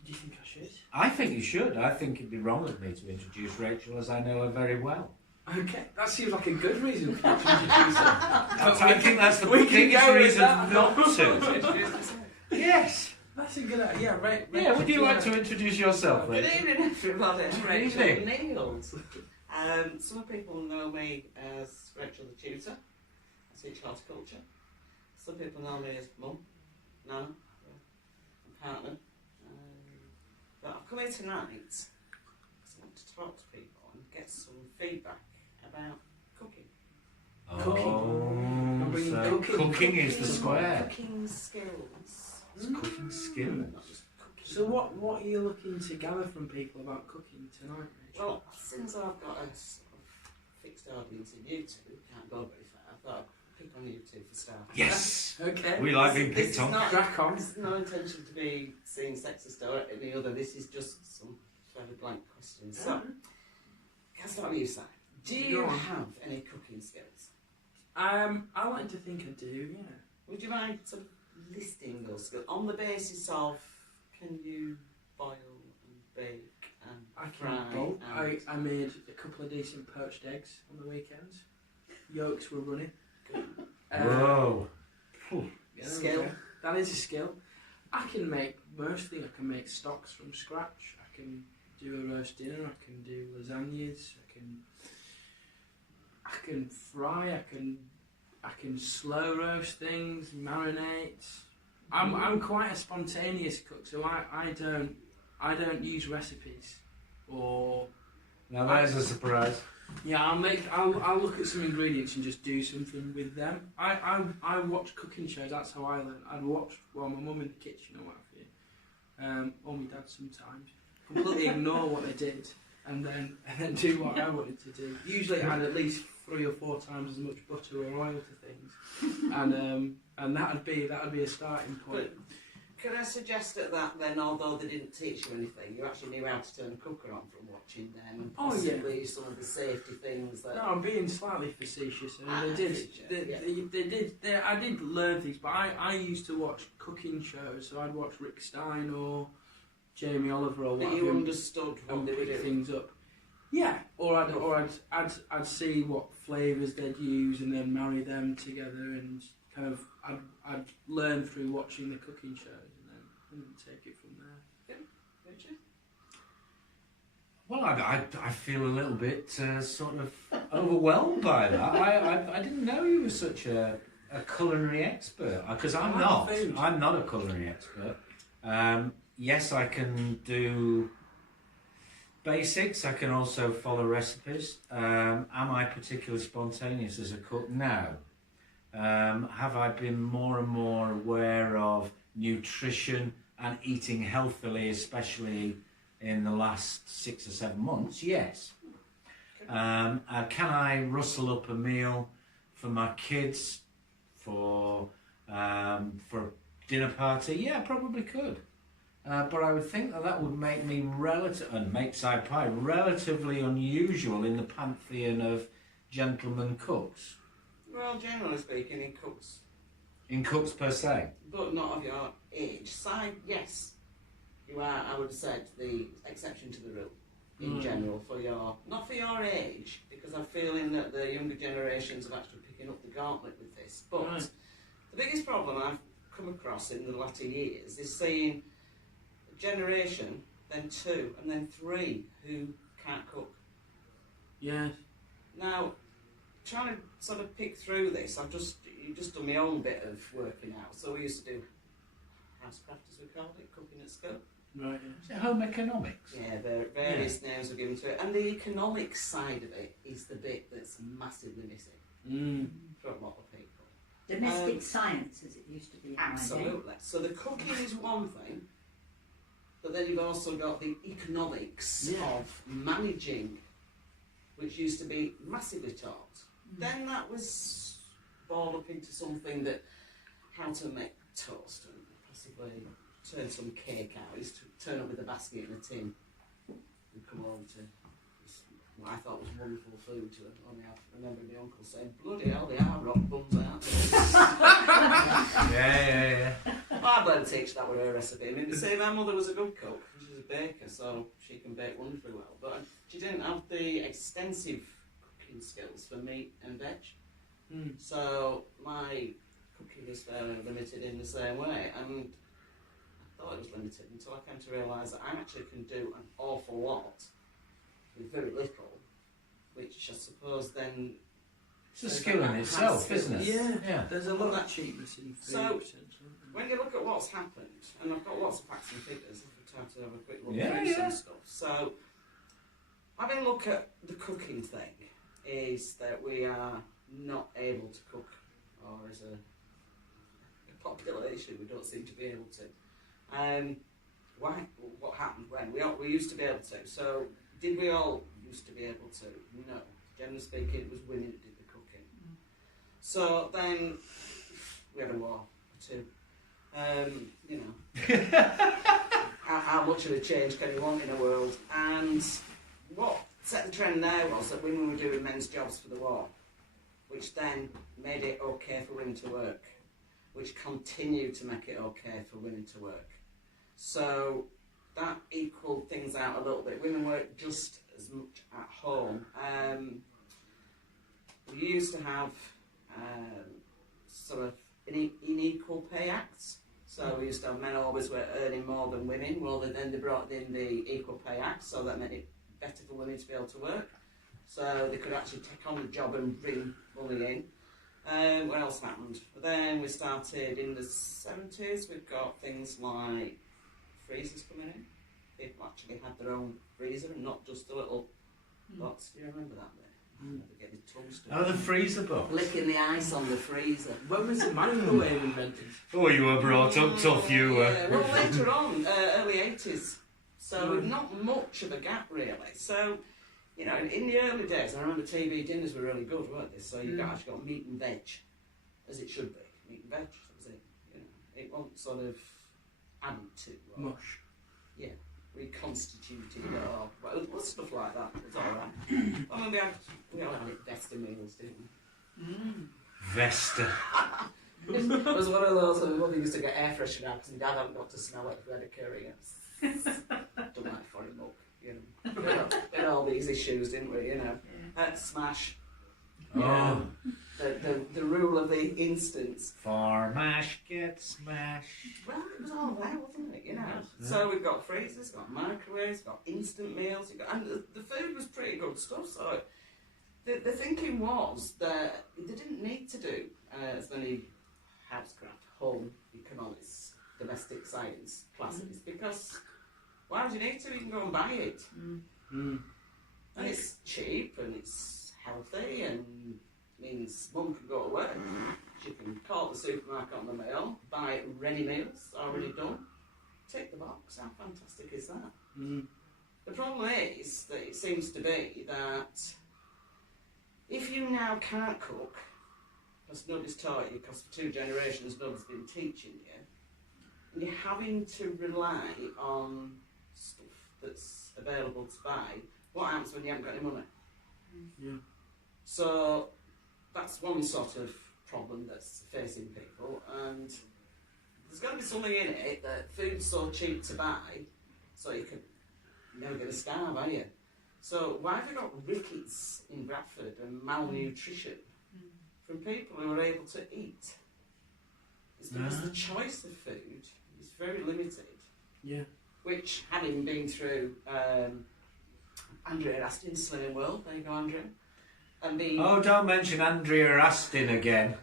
do you think I should? I think you should. I think it'd be wrong of me to introduce Rachel, as I know her very well. Okay, that seems like a good reason for you to introduce her. I think that's the biggest reason not to. Yes. That's a good idea. Yeah, right. Yeah, would you like to introduce yourself, Good Rachel? evening, everybody. Rachel evening. Neal. Some people know me as Rachel the Tutor. I teach horticulture. Some people know me as Mum, Nana, and Partner. But I've come here tonight because I want to talk to people and get some feedback about cooking. So cooking is the square. Cooking skills. It's cooking skills. Not just cooking. So what are you looking to gather from people about cooking tonight, Rachel? Well, since I've got a sort of fixed audience in YouTube, can't go very far, I thought I'd pick on YouTube for starters. Yes! Okay. We like being This picked is on. not- Crack on. There's no intention to be seeing sexist or any other. This is just some fairly blank questions. So, can I start with you, Si? Do you Go on. have any cooking skills? I like to think I do, yeah. Would you mind sort of listing those skills on the basis of can you boil and bake and I fry? can bolt. And I made a couple of decent poached eggs on the weekends. Yolks were running. Whoa. Yeah, Skill. okay. That is a skill. I can make most things. I can make stocks from scratch. I can do a roast dinner. I can do lasagnas. I can fry. I can slow roast things, marinate. I'm quite a spontaneous cook, so I don't use recipes or. Now there's a surprise. Yeah, I'll look at some ingredients and just do something with them. I watch cooking shows. That's how I learn. I'd watch my mum in the kitchen or what have you, or my dad sometimes. Completely ignore what they did and then do what I wanted to do. Usually, I add at least 3 or 4 times as much butter or oil to things, and that'd be a starting point. Could I suggest at that then, although they didn't teach you anything, you actually knew how to turn a cooker on from watching them and possibly some of the safety things that... No, I'm being slightly facetious. They did. I did learn things, but I used to watch cooking shows, so I'd watch Rick Stein or Jamie Oliver or That whatever. you understood what and they were pick doing. things up. Yeah, or I'd see what flavours they'd use and then marry them together and kind of I'd learn through watching the cooking shows and then take it from there. Richard? Well, I feel a little bit sort of overwhelmed by that. I didn't know you were such a culinary expert, because I'm not. I'm not a culinary expert. Yes, I can do basics. I can also follow recipes. Am I particularly spontaneous as a cook? No. Have I been more and more aware of nutrition and eating healthily, especially in the last 6 or 7 months? Yes. Can I rustle up a meal for my kids for a dinner party? Yeah, I probably could. But I would think that would make me make side pie relatively unusual in the pantheon of gentlemen cooks. Well, generally speaking, in cooks. In cooks per se. But not of your age. Side, yes. You are, I would have said, the exception to the rule in general for your, not for your age, because I'm feeling that the younger generations are actually picking up the gauntlet with this. But the biggest problem I've come across in the latter years is seeing a generation, then 2, and then 3 who can't cook. Yeah. Now, trying to sort of pick through this, I've just done my own bit of working out. So we used to do housecraft, as we called it, cooking at school. Right. Is it home economics? Yeah, various names are given to it, and the economic side of it is the bit that's massively missing from a lot of people. Domestic science, as it used to be. In my day. Absolutely. So the cooking is one thing, but then you've also got the economics of managing, which used to be massively taught. Then that was boiled up into something that how to make toast and possibly turn some cake out. I used to turn up with a basket and a tin and come over to what I thought was wonderful food. Only I remember my uncle saying, "Bloody hell, they are rock buns out." Yeah. Well, I'd let her teach that with her recipe. I mean, say my mother was a good cook. She's a baker, so she can bake wonderfully well. But she didn't have the extensive cooking skills for meat and veg. So my cooking is fairly limited in the same way. And I thought it was limited until I came to realise that I actually can do an awful lot with very little, which I suppose then... It's a skill in itself, isn't it? Yeah. There's a lot of cheapness in food. So, when you look at what's happened, and I've got lots of facts and figures, if we try to have a quick look through some stuff. So, having a look at the cooking thing, is that we are not able to cook, or as a population, we don't seem to be able to. Why? What happened when? We used to be able to. So, did we all used to be able to? No. Generally speaking, it was women that did the cooking. So then we had a war or two. You know, how much of a change can you want in a world? And what set the trend there was that women were doing men's jobs for the war, which then made it okay for women to work, which continued to make it okay for women to work. So that equalled things out a little bit. Women worked just as much at home. We used to have sort of unequal pay acts. So we used to have men always were earning more than women. Well, then they brought in the Equal Pay Act, so that made it better for women to be able to work. So they could actually take on the job and bring money in. What else happened? Then we started in the 70s. We've got things like freezers coming in. People actually had their own freezer and not just a little box. Do you remember that bit? They get the tongues to the freezer box. licking the ice on the freezer. When was the microwave invented? Oh, you were brought up tough, you were. Yeah, well, later on, early 80s. So not much of a gap, really. So, you know, in the early days, I remember TV dinners were really good, weren't they? So you actually got meat and veg, as it should be. Meat and veg, that was it. You know, it wasn't sort of added to. Or, Mush. Yeah. Reconstituted or well, stuff like that. It's all right. I mean, we all had Vesta meals, didn't we? Vesta. It was one of those where my mother used to get air freshener out because my dad hadn't got to smell it if we had a curry. Don't like foreign milk, you know. We had all these issues, didn't we? You know, smash. Oh. The rule of the instance. For mash, get smashed. Well, it was all there, wasn't it? You know. Yeah. So we've got freezers, got microwaves, got instant meals, and the food was pretty good stuff. So the thinking was that they didn't need to do as many housecraft, home economics, domestic science classes because why would you need to? You can go and buy it, and it's cheap and it's healthy and means mum can go to work. She can call the supermarket on the mail, buy ready meals already done, tick the box. How fantastic is that? The problem is that it seems to be that if you now can't cook, because nobody's taught you, because for 2 generations nobody's been teaching you, and you're having to rely on stuff that's available to buy, what happens when you haven't got any money? Yeah. So that's one sort of problem that's facing people, and there's got to be something in it that food's so cheap to buy, so you're never going to starve, are you? So why have you got rickets in Bradford and malnutrition from people who are able to eat? It's because the choice of food is very limited. Yeah. Which, having been through Andrea Astin's Slimming World, there you go, Andrea. And Oh, don't mention Andrea Astin again.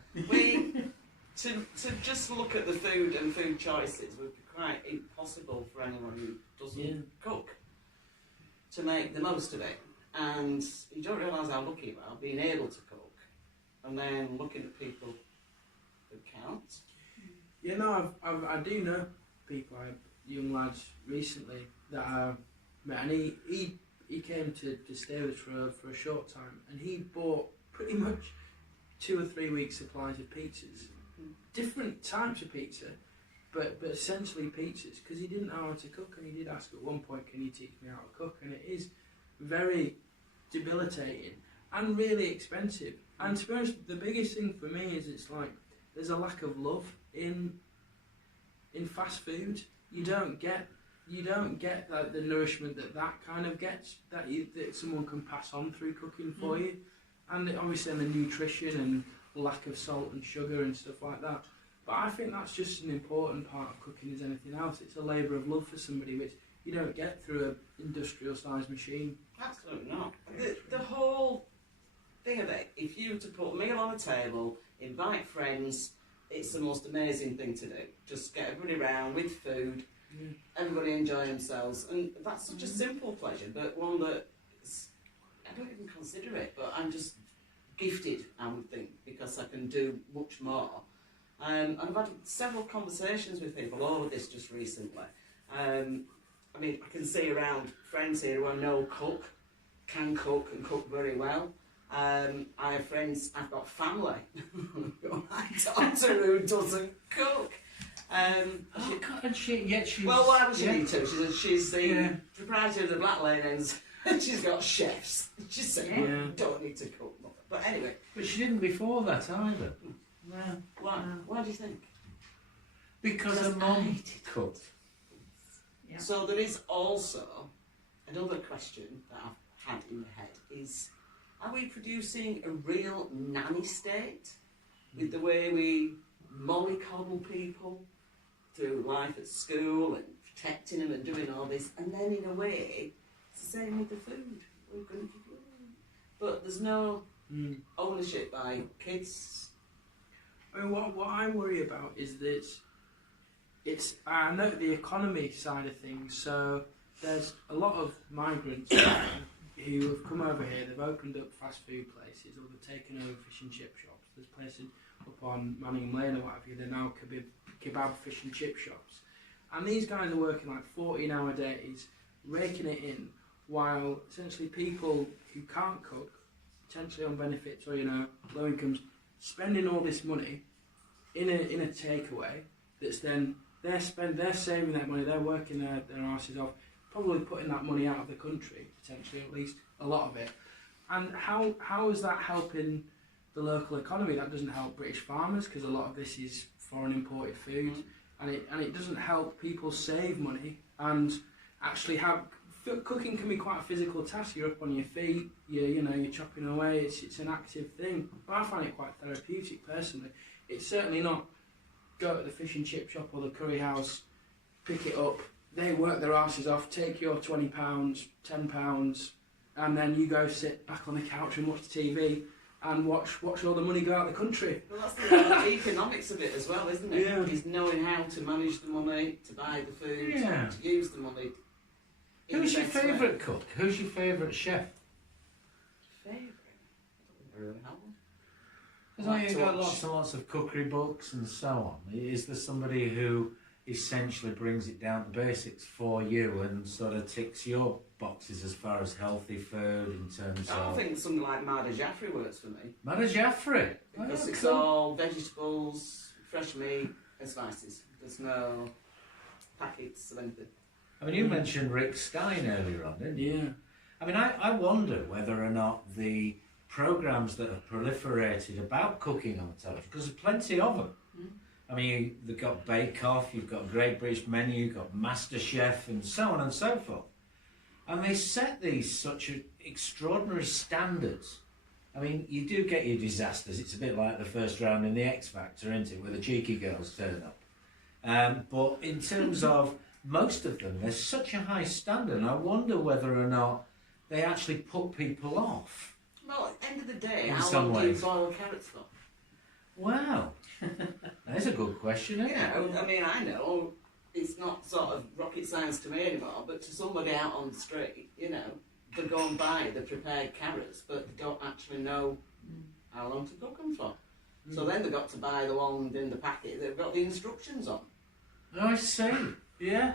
To just look at the food and food choices would be quite impossible for anyone who doesn't cook to make the most of it. And you don't realise how lucky you are being able to cook and then looking at people could count. You know, I do know people, young lads recently that I met, and he came to stay with us for a short time, and he bought pretty much 2 or 3 weeks supplies of pizzas, different types of pizza, but essentially pizzas, because he didn't know how to cook, and he did ask at one point, can you teach me how to cook? And it is very debilitating and really expensive. And to be honest, the biggest thing for me is it's like there's a lack of love in fast food. You don't get like, the nourishment that kind of gets, that someone can pass on through cooking for you, and obviously the nutrition and lack of salt and sugar and stuff like that. But I think that's just an important part of cooking as anything else. It's a labour of love for somebody, which you don't get through an industrial sized machine. Absolutely not. The whole thing of it, if you were to put a meal on a table, invite friends, it's the most amazing thing to do. Just get everybody round with food, everybody enjoy themselves, and that's such a simple pleasure, but one that I don't even consider it, but I'm just gifted, I would think, because I can do much more. And I've had several conversations with people over this just recently. I mean, I can see around friends here who I know can cook and cook very well. I have friends, I've got family who I talk to who doesn't cook. Well, why would she need to? She's the proprietor of the Black Lane Ends, and she's got chefs. She's saying, you don't need to cook. But anyway. But she didn't before that either. No. Why? Why do you think? Because her mum cooked. Yeah. So there is also another question that I've had in my head is, are we producing a real nanny state with the way we mollycoddle people through life at school and protecting them and doing all this, and then in a way it's the same with the food. We're going to give you, but there's no ownership by kids. I mean, what I worry about is that I know the economy side of things. So there's a lot of migrants who have come over here. They've opened up fast food places, or they've taken over fish and chip shops. There's places up on Manningham Lane or what have you. They're now kebab fish and chip shops, and these guys are working like 14-hour days, raking it in, while essentially people who can't cook, potentially on benefits or low incomes, spending all this money in a takeaway that's then they're saving that money, they're working their arses off, probably putting that money out of the country, potentially, at least a lot of it. And how is that helping the local economy? That doesn't help British farmers, because a lot of this is foreign imported food, and it doesn't help people save money and actually have. Cooking can be quite a physical task. You're up on your feet, you're chopping away. It's an active thing. But I find it quite therapeutic personally. It's certainly not go to the fish and chip shop or the curry house, pick it up. They work their asses off. Take your £20, £10, and then you go sit back on the couch and watch the TV and watch all the money go out of the country. Well, that's the economics of it as well, isn't it? Yeah. Is knowing how to manage the money, to buy the food, to use the money. Who's your favourite cook? Who's your favourite chef? Favourite? I don't really have one. Because you've got lots and lots of cookery books and so on. Is there somebody who essentially brings it down to basics for you and sort of ticks your boxes as far as healthy food in terms of... I think something like Marda Jaffrey works for me. Marda Jaffrey? Because it's all vegetables, fresh meat and spices. There's no packets of anything. I mean, you mentioned Rick Stein earlier on, didn't you? Yeah. I mean, I wonder whether or not the programmes that have proliferated about cooking on the television, because there's plenty of them. I mean, they've got Bake Off, you've got Great British Menu, you've got MasterChef, and so on and so forth. And they set these such extraordinary standards. I mean, you do get your disasters. It's a bit like the first round in the X Factor, isn't it, where the cheeky girls turn up. But in terms of most of them, there's such a high standard, and I wonder whether or not they actually put people off. Well, at the end of the day, In how some long do you ways. boil carrots for? Wow. That's a good question, isn't it? I mean, I know it's not sort of rocket science to me anymore, but to somebody out on the street, they go and buy the prepared carrots, but they don't actually know how long to cook them for. So then they've got to buy the one in the packet they've got the instructions on. Oh, I see. Yeah.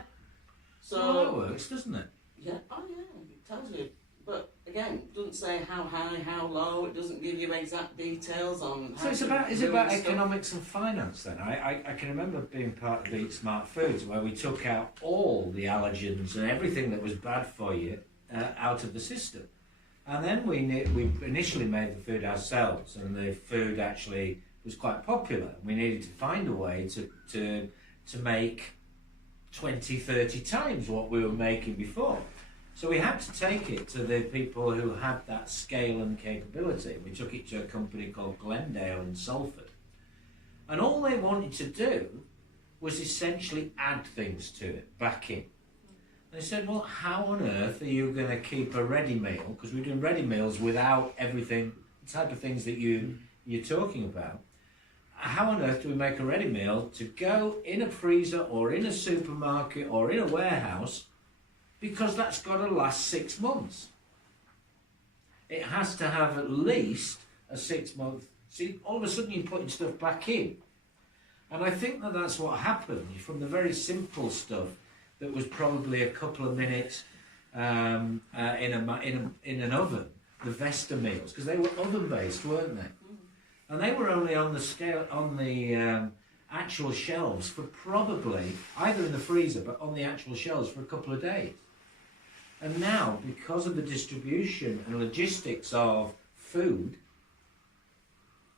So Well, that works, doesn't it? yeah, oh yeah, it tells you. But again, it doesn't say how high, how low. It doesn't give you exact details on. So it's about economics and finance then. I can remember being part of Eat Smart Foods where we took out all the allergens and everything that was bad for you out of the system, and then we initially made the food ourselves, and the food actually was quite popular. We needed to find a way to make 20, 30 times what we were making before. So we had to take it to the people who had that scale and capability. We took it to a company called Glendale in Salford. And all they wanted to do was essentially add things to it, back in. They said, well, how on earth are you going to keep a ready meal? Because we're doing ready meals without everything, the type of things that you're talking about. How on earth do we make a ready meal to go in a freezer or in a supermarket or in a warehouse? Because that's got to last 6 months. It has to have at least a 6 month. See, all of a sudden you're putting stuff back in. And I think that's what happened from the very simple stuff that was probably a couple of minutes in an oven, the Vesta meals, because they were oven based, weren't they? And they were only on the scale, on the actual shelves for probably, either in the freezer, but on the actual shelves for a couple of days. And now, because of the distribution and logistics of food,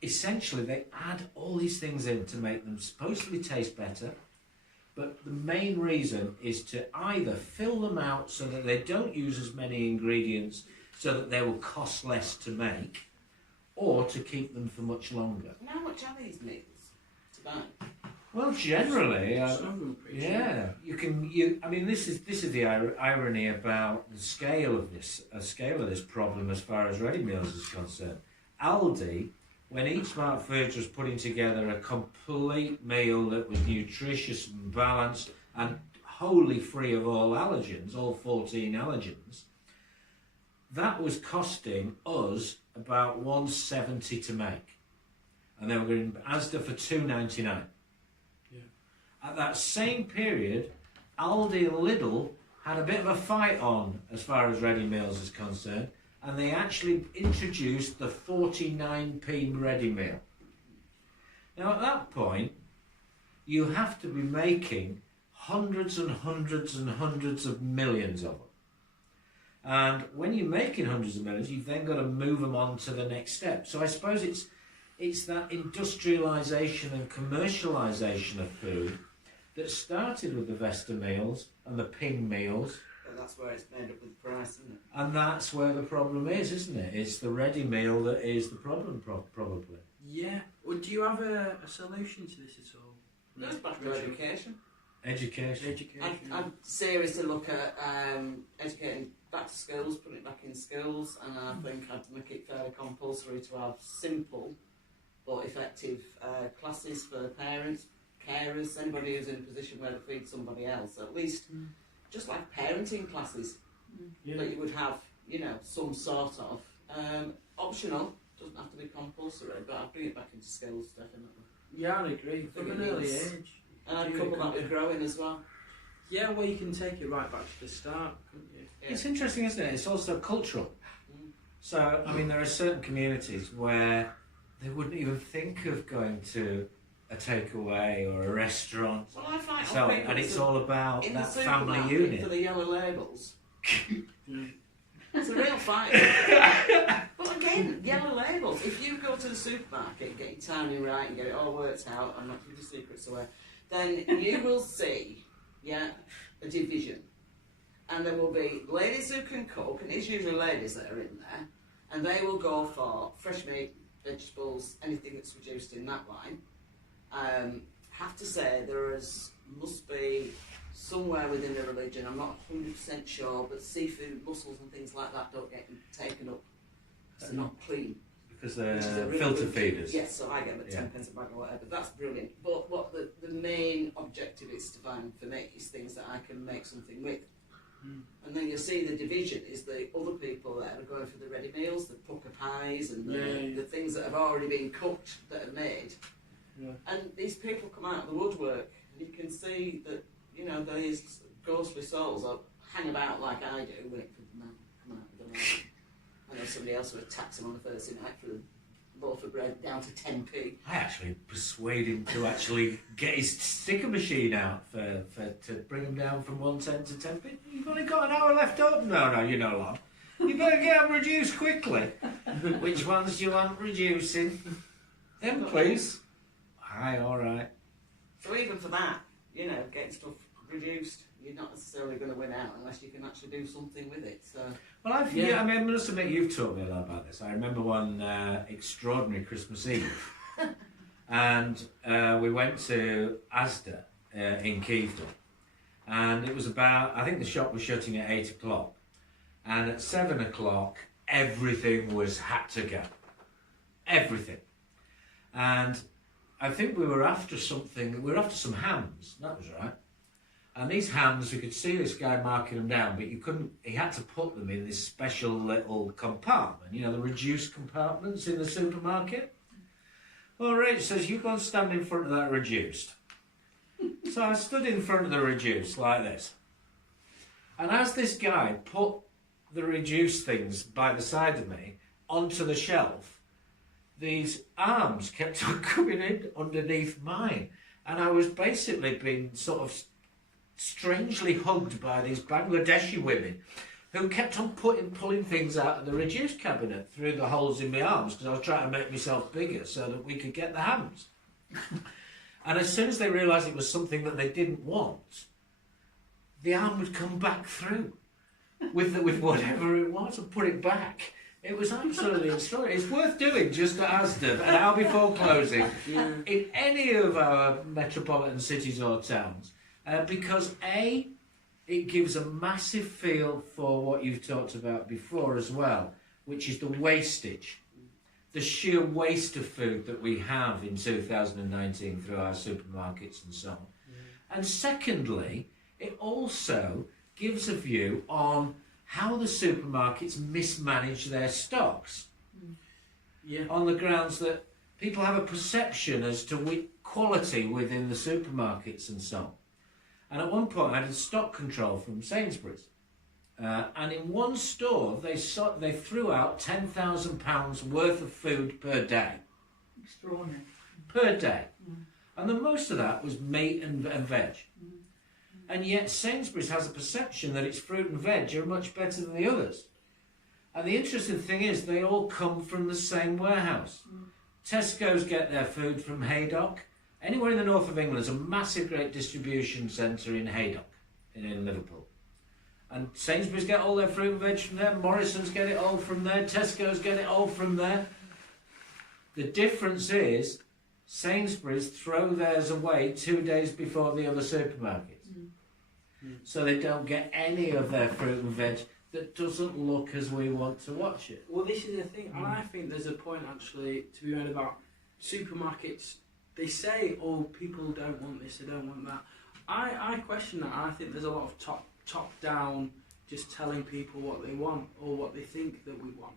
essentially they add all these things in to make them supposedly taste better, but the main reason is to either fill them out so that they don't use as many ingredients so that they will cost less to make, or to keep them for much longer. And how much are these meals to buy? Well, generally, yeah, you can. I mean, this is the irony about the scale of this problem as far as ready meals is concerned. Aldi, when Eat Smart Foods was putting together a complete meal that was nutritious and balanced and wholly free of all allergens, all 14 allergens, that was costing us about $1.70 to make, and they were going to Asda for $2.99. At that same period, Aldi and Lidl had a bit of a fight on as far as ready meals is concerned, and they actually introduced the 49p ready meal. Now at that point, you have to be making hundreds and hundreds and hundreds of millions of them. And when you're making hundreds of millions, you've then got to move them on to the next step. So I suppose it's that industrialisation and commercialisation of food that started with the Vesta meals and the Ping meals. And that's where it's made up with the price, isn't it? And that's where the problem is, isn't it? It's the ready meal that is the problem, probably. Yeah. Well, do you have a solution to this at all? Goes back to education. Education. I'd seriously look at educating back to schools, putting it back in schools, and I think I'd make it fairly compulsory to have simple but effective classes for parents, carers, anybody who's in a position where they feed somebody else. At least, just like parenting classes, that you would have, some sort of optional. Doesn't have to be compulsory, but I'd bring it back into schools definitely. Yeah, I'd agree. From an early age. And I'd couple that with growing as well. Yeah, well, you can take it right back to the start, couldn't you? Yeah. It's interesting, isn't it? It's also cultural. So, I mean, there are certain communities where they wouldn't even think of going to a takeaway or a restaurant. Well, I find So, and it's all about in that the family supermarket unit. for the yellow labels. It's a real fight. But again, yellow labels. If you go to the supermarket and get your timing right and get it all worked out, I'm not giving the secrets away, then you will see, a division. And there will be ladies who can cook, and it's usually ladies that are in there, and they will go for fresh meat, vegetables, anything that's reduced in that line. Have to say must be somewhere within the religion, I'm not 100% sure, but seafood, mussels and things like that don't get taken up. They're not clean. Because they're Which is a really filter good feeders. Yes, so I get them at 10 pence a bag or whatever. That's brilliant. But what the main objective is to find for me is things that I can make something with. And then you see the division is the other people that are going for the ready meals, the pucker pies and the things that have already been cooked that are made. Yeah. And these people come out of the woodwork, and you can see that, you know, these ghostly souls are hang about like I do, wait for the man to come out of the light. I know somebody else who attacks him on the Thursday night for a loaf of bread down to 10p. I actually persuade him to actually get his sticker machine out to bring him down from 110 to 10p. You've only got an hour left up. No, you're not long. You better get them reduced quickly. Which ones do you want reducing? Them, please. Aye, all right. So even for that, you know, getting stuff reduced, you're not necessarily going to win out unless you can actually do something with it. So. Well, I mean, I must admit, you've taught me a lot about this. I remember one extraordinary Christmas Eve, and we went to Asda in Keithville, and it was about, I think the shop was shutting at 8 o'clock, and at 7 o'clock, everything had to go. Everything. And I think we were after something, we were after some hams, that was right. And these hams, we could see this guy marking them down, but you couldn't, he had to put them in this special little compartment, you know, the reduced compartments in the supermarket. Well, Rach says, you go and stand in front of that reduced. So I stood in front of the reduced like this. And as this guy put the reduced things by the side of me onto the shelf, these arms kept on coming in underneath mine. And I was basically being sort of strangely hugged by these Bangladeshi women who kept on pulling things out of the reduced cabinet through the holes in my arms because I was trying to make myself bigger so that we could get the hams. And as soon as they realised it was something that they didn't want, the arm would come back through with whatever it was and put it back. It was absolutely extraordinary. It's worth doing just at Asda an hour before closing in any of our metropolitan cities or towns. Because A, it gives a massive feel for what you've talked about before as well, which is the wastage, the sheer waste of food that we have in 2019 through our supermarkets and so on. And secondly, it also gives a view on how the supermarkets mismanage their stocks. On the grounds that people have a perception as to quality within the supermarkets and so on. And at one point, I did stock control from Sainsbury's, and in one store, they threw out £10,000 worth of food per day. Extraordinary. Per day, and the most of that was meat and veg. And yet Sainsbury's has a perception that its fruit and veg are much better than the others. And the interesting thing is, they all come from the same warehouse. Tesco's get their food from Haydock. Anywhere in the north of England, there's a massive, great distribution centre in Haydock, in Liverpool. And Sainsbury's get all their fruit and veg from there, Morrison's get it all from there, Tesco's get it all from there. The difference is, Sainsbury's throw theirs away 2 days before the other supermarkets. So they don't get any of their fruit and veg that doesn't look as we want to watch it. Well, this is the thing, and I think there's a point actually to be made about supermarkets. They say, oh, people don't want this, they don't want that. I question that. I think there's a lot of top-down, just telling people what they want or what they think that we want.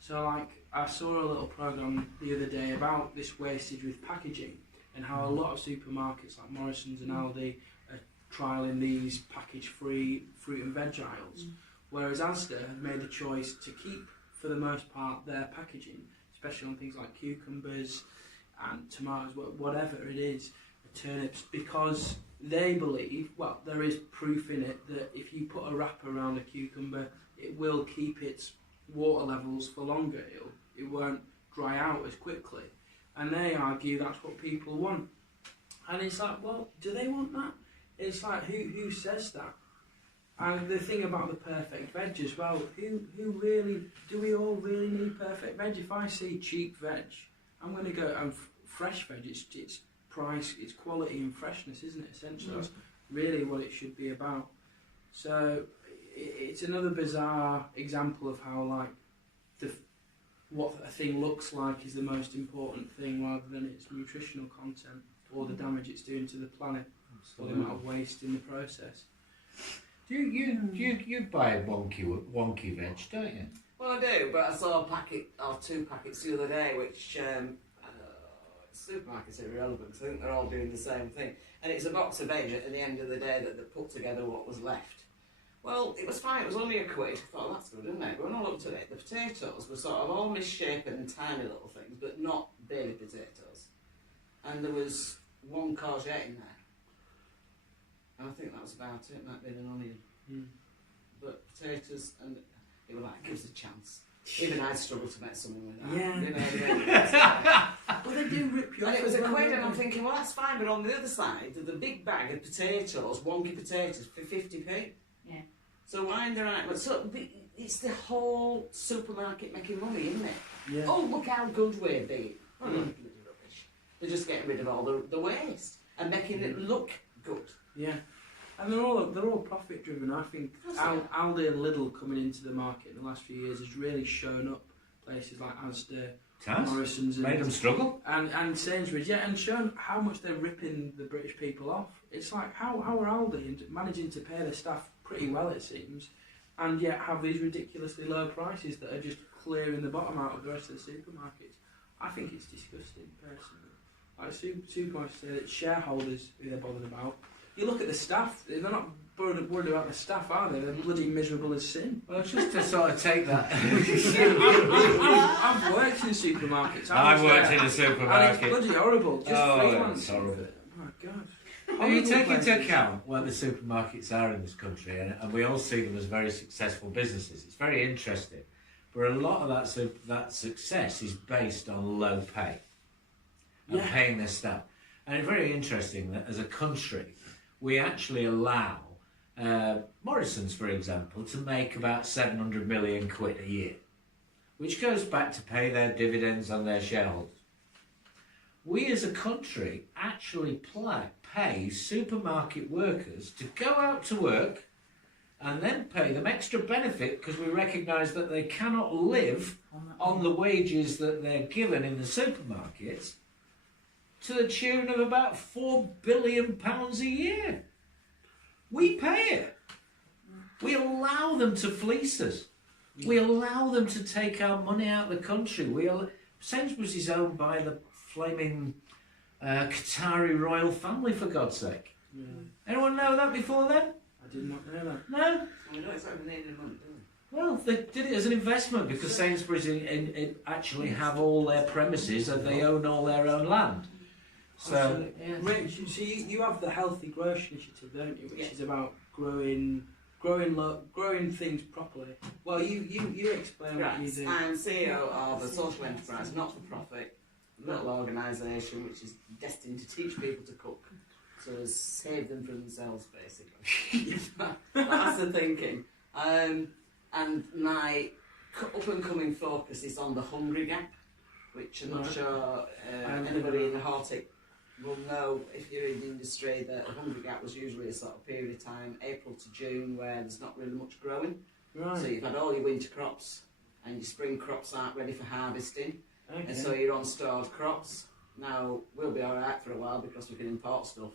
So, like, I saw a little programme the other day about this wastage with packaging and how a lot of supermarkets like Morrison's and Aldi are trialling these package-free fruit and veg aisles, whereas Asda have made the choice to keep, for the most part, their packaging, especially on things like cucumbers and tomatoes, whatever it is, turnips, because they believe, well, there is proof in it that if you put a wrap around a cucumber, it will keep its water levels for longer. It won't dry out as quickly. And they argue that's what people want. And it's like, well, do they want that? It's like, who says that? And the thing about the perfect veg as well, who really, do we all really need perfect veg? If I see cheap veg, I'm going to go, and fresh veg, it's price, it's quality and freshness, isn't it? Essentially, that's really what it should be about. So it's another bizarre example of how, like, what a thing looks like is the most important thing, rather than its nutritional content or the damage it's doing to the planet or the amount of waste in the process. You buy a wonky veg, don't you? Well, I do, but I saw a packet or 2 packets the other day, which supermarkets are irrelevant. I think they're all doing the same thing. And it's a box of veg at the end of the day that they put together what was left. Well, it was fine. It was only £1. I thought, that's good, isn't it? But when I looked at it, the potatoes were sort of all misshapen and tiny little things, but not baby potatoes. And there was 1 courgette in there. And I think that was about it. It might have been an onion. Mm. But potatoes, and it was like, give us a chance. Even I struggle to make something with that. Yeah. You know, Well, they do rip you off. and it was as £1, well, and I'm don't they? thinking, well, that's fine, but on the other side, the big bag of potatoes, wonky potatoes, for 50p. Yeah. So why in the right? But so it's the whole supermarket making money, isn't it? Yeah. Oh, look how good we're being. Oh, Mm. bloody rubbish. They're just getting rid of all the waste and making it look good. Yeah. And they're all profit driven. I think Aldi and Lidl coming into the market in the last few years has really shown up places like Asda, Morrison's, Made them struggle. and Sainsbury's, yeah, and shown how much they're ripping the British people off. It's like how are Aldi managing to pay their staff pretty well, it seems, and yet have these ridiculously low prices that are just clearing the bottom out of the rest of the supermarkets. I think it's disgusting, personally. Like supermarkets say that shareholders who they're bothered about. You look at the staff; they're not worried about the staff, are they? They're bloody miserable as sin. Well, just to sort of take that. I've worked in supermarkets. I've worked in a And it's supermarket. bloody horrible. Just freelance. It's horrible. Oh my god. Well, you take Horrible into places. account where the supermarkets are in this country, and we all see them as very successful businesses. It's very interesting, but a lot of that success is based on low pay and Yeah. paying their staff. And it's very interesting that as a country, we actually allow Morrison's, for example, to make about 700 million quid a year, which goes back to pay their dividends on their shareholders. We as a country actually pay supermarket workers to go out to work and then pay them extra benefit because we recognise that they cannot live on the wages that they're given in the supermarkets to the tune of about £4 billion a year. We pay it. We allow them to fleece us. We allow them to take our money out of the country. Sainsbury's is owned by the flaming Qatari royal family, for God's sake. Yeah. Anyone know that before then? I did not know that. No? We know it's over nearly a month, don't we? Well, they did it as an investment because Sainsbury's actually have all their premises and they own all their own land. So, yeah. Rich, so you have the Healthy Growth Initiative, don't you? Which Yeah. is about growing things properly. Well, you explain what you Right, do. I'm CEO of a social enterprise, not-for-profit, little organisation which is destined to teach people to cook, to save them from themselves, basically. That's the thinking. And my up-and-coming focus is on the hungry gap, which I'm not Right. sure anybody in the Hortic will know if you're in the industry that a hungry gap was usually a sort of period of time, April to June, where there's not really much growing. So Right. you've had all your winter crops and your spring crops aren't ready for harvesting, Okay. and so you're on stored crops. Now, we'll be alright for a while because we can import stuff,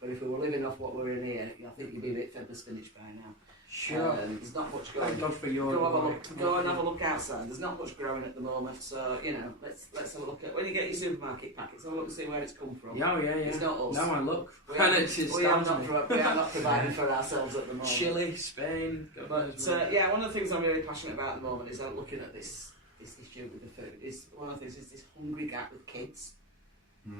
but if we were living off what we're in here, I think you'd be a bit fed with spinach by now. Sure. There's not much going Thank God for your. Go and have a look outside. There's not much growing at the moment, so let's have a look at when you get your supermarket packets. Have a look and see where it's come from. Yeah, yeah. It's not us. Now I look. We And are, it just we are stands not me. we are not providing for ourselves at the moment. Chile, Spain. God knows But where. yeah, one of the things I'm really passionate about at the moment is looking at this issue with the food. Is one of the things is this hungry gap with kids,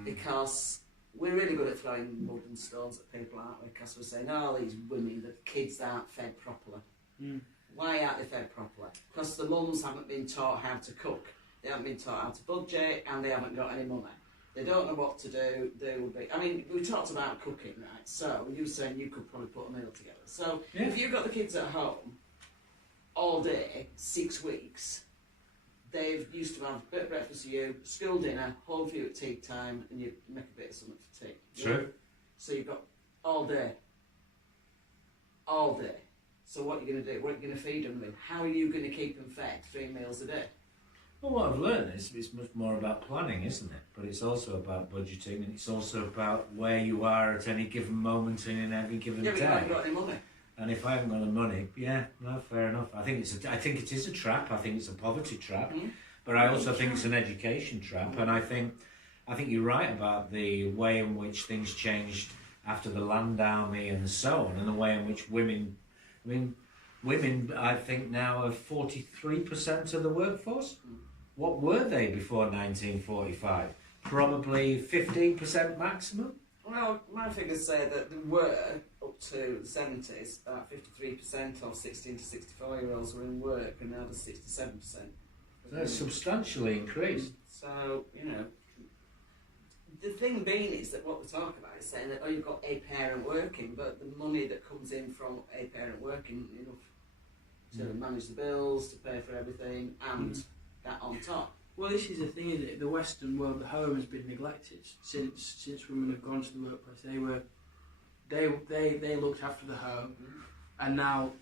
because we're really good at throwing mud and stones at people, aren't we? Because we're saying, oh, these women, the kids aren't fed properly. Mm. Why aren't they fed properly? Because the mums haven't been taught how to cook, they haven't been taught how to budget, and they haven't got any money. They don't know what to do. They will be. I mean, we talked about cooking, right? So you were saying you could probably put a meal together. So Yeah. if you've got the kids at home all day, 6 weeks, they've used to have a bit of breakfast for you, school dinner, home for you at tea time, and you make a bit of something for tea. True. So you've got all day. All day. So what are you going to do? What are you going to feed them with? How are you going to keep them fed 3 meals a day? Well, what I've learned is it's much more about planning, isn't it? But it's also about budgeting, and it's also about where you are at any given moment and in every given Yeah, but you haven't day. got any money. And if I haven't got the money, yeah, no, fair enough. I think it is a trap. I think it's a poverty trap, but I also think it's an education trap. And I think you're right about the way in which things changed after the Land Army and so on, and the way in which women, I think now are 43% of the workforce. What were they before 1945? Probably 15% maximum. Well, my figures say that there were, up to the 70s, about 53% of 16 to 64-year-olds were in work, and now there's 67%. That's substantially increased. So, the thing being is that what they talk about is saying that, you've got a parent working, but the money that comes in from a parent working enough to manage the bills, to pay for everything, and that on top. Well, this is the thing, isn't it? The Western world, the home has been neglected since women have gone to the workplace. They looked after the home, and now,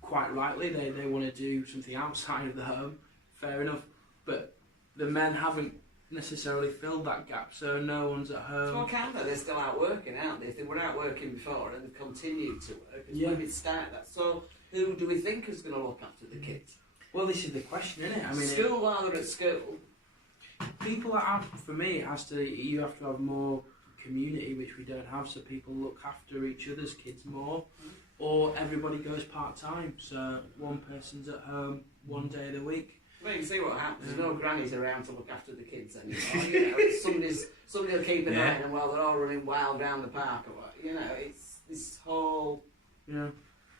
quite rightly, they want to do something outside of the home. Fair enough, but the men haven't necessarily filled that gap, so no one's at home. Well, Canada, they're still out working, aren't they? If they were out working before and they've continued to work, it's maybe start that. So, who do we think is going to look after the kids? Well, this is the question, isn't it? I mean, school while they're at school. People that have, for me, you have to have more community, which we don't have, so people look after each other's kids more, or everybody goes part-time, so one person's at home one day of the week. Well, you can see what happens. There's no grannies around to look after the kids anymore. Somebody will keep an eye on them while they're all running wild round the park or what. It's this whole...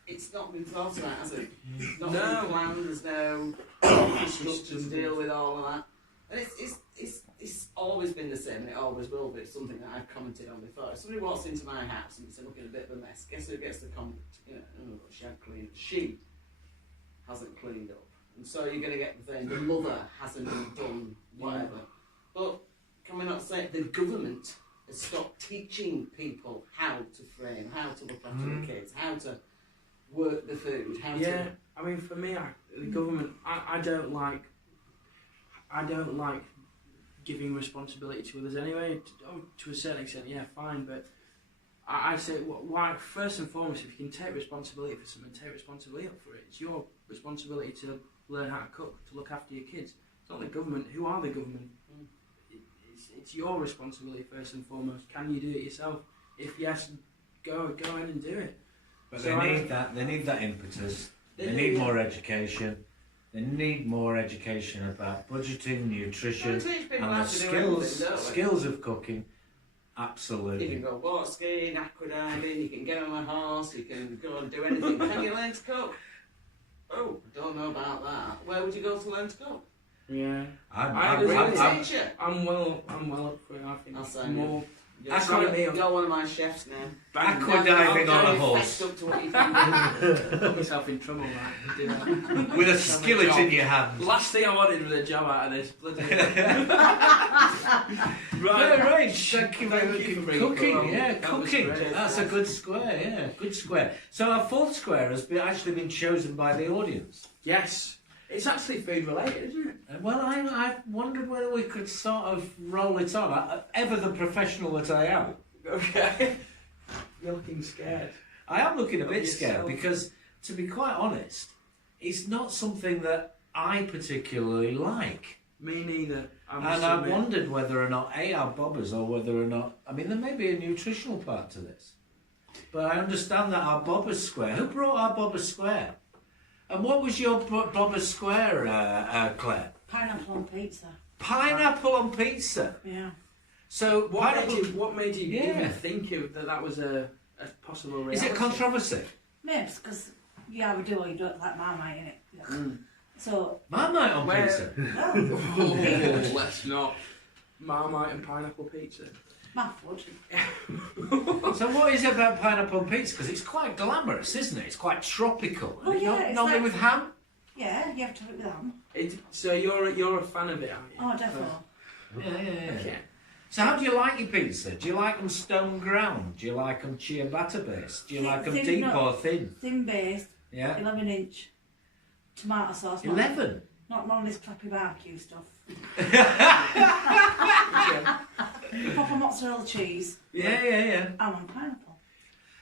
It's not been thought about, has it? It's not been planned. There's no infrastructure to deal with all of that. And it's always been the same, and it always will be. It's something that I've commented on before. If somebody walks into my house and it's looking a bit of a mess, guess who gets the comment? She had cleaned. She hasn't cleaned up. And so you're going to get the thing, the mother hasn't done whatever. But can we not say the government has stopped teaching people how to frame, how to look after the kids, how to work the food, how to... I mean, for me, the government, I don't like giving responsibility to others anyway. To a certain extent, fine, but I say, why? First and foremost, if you can take responsibility for something, take responsibility up for it. It's your responsibility to learn how to cook, to look after your kids. It's not the government. Who are the government? It's your responsibility first and foremost. Can you do it yourself? If yes, go ahead and do it. But so they need that impetus. They need more education. They need more education about budgeting, nutrition, and the skills of cooking. Absolutely. You can go water skiing, aqua diving, you can get on a horse, you can go and do anything. Can you learn to cook? Oh, don't know about that. Where would you go to learn to cook? Yeah. I'm well up for it, I think. I'll say more. You're one of my chefs now. Aqua diving on a horse. Up to what you think. Put myself in trouble, man. With a skillet in your hand. Last thing I wanted was a job out of this. Right. Thank you very much for cooking. Cooking. That's a good square. Yeah, good square. So our fourth square has actually been chosen by the audience. Yes. It's actually food related, isn't it? Well, I wondered whether we could sort of roll it on. Ever the professional that I am. Okay. You're looking scared. I am looking a bit scared because, to be quite honest, it's not something that I particularly like. Me neither. And I've wondered whether or not, our bobbers, or whether or not... I mean, there may be a nutritional part to this. But I understand that our bobber square... Who brought our bobber square? And what was your bobber square, Claire? Pineapple on pizza. Pineapple on pizza? Yeah. So what made you even think that was a possible reality? Is it controversy? Maybe because you either do or you don't, like Marmite, innit? So Marmite on pizza? Oh, let's not. Marmite and pineapple pizza. Mathwood. So what is it about pineapple on pizza? Because it's quite glamorous, isn't it? It's quite tropical. Oh yeah, not like, with ham? Yeah, you have to have it with ham. So you're a fan of it, aren't you? Oh, definitely. Yeah. Okay. So how do you like your pizza? Do you like them stone ground? Do you like them ciabatta based? Do you like them deep or thin? Thin based. Yeah. 11-inch tomato sauce. 11? Not none of this crappy barbecue stuff. Proper mozzarella cheese. Yeah. I'm on pineapple.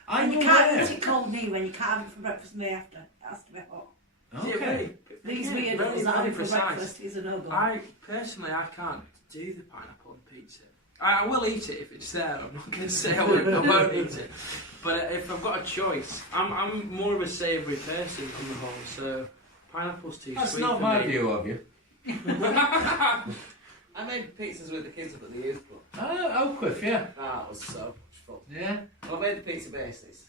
I'm And you can't aware. eat it cold neither, and you can't have it for breakfast the day after. It has to be hot. Is it Okay. really? These Again, weirdos that have it for precise. breakfast is a no-go. I personally, I can't do the pineapple on pizza. I will eat it if it's there. I'm not going to say I won't eat it. But if I've got a choice, I'm more of a savoury person on the whole. So pineapple's too That's sweet not for my me. view of you. I made pizzas with the kids up at the youth club. Oh, Oakcliffe, yeah. That was so much fun. Yeah. Well, I made the pizza bases.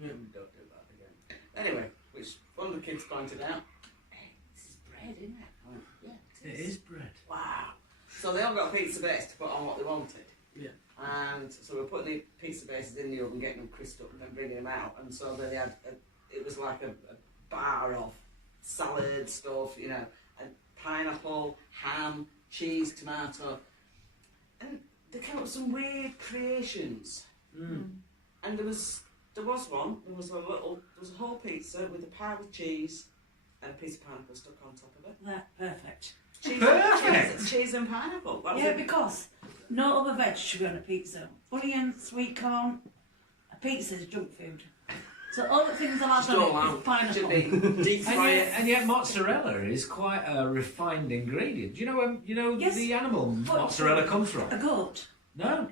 Yeah. Don't do that again. Anyway, which one of the kids pointed out, hey, this is bread, isn't it? I went, yeah, It is bread. Wow. So they all got a pizza base to put on what they wanted. Yeah. And so we were putting the pizza bases in the oven, getting them crisped up and then bringing them out. And so they had, it was like a bar of salad stuff, you know, and pineapple, ham, cheese, tomato. And they came up with some weird creations. Mm. And there was one, there was a whole pizza with a pie with cheese and a piece of pineapple stuck on top of it. That's perfect. Perfect. Cheese and pineapple. That was Yeah, it. because no other veg should be on a pizza. Onion, sweet corn, a pizza is junk food. So all the things allowed Just all on it out. is pineapple. Should be deep And fry yet, it. and yet mozzarella is quite a refined ingredient. Do you know Yes. the animal But- mozzarella comes from? A goat. No.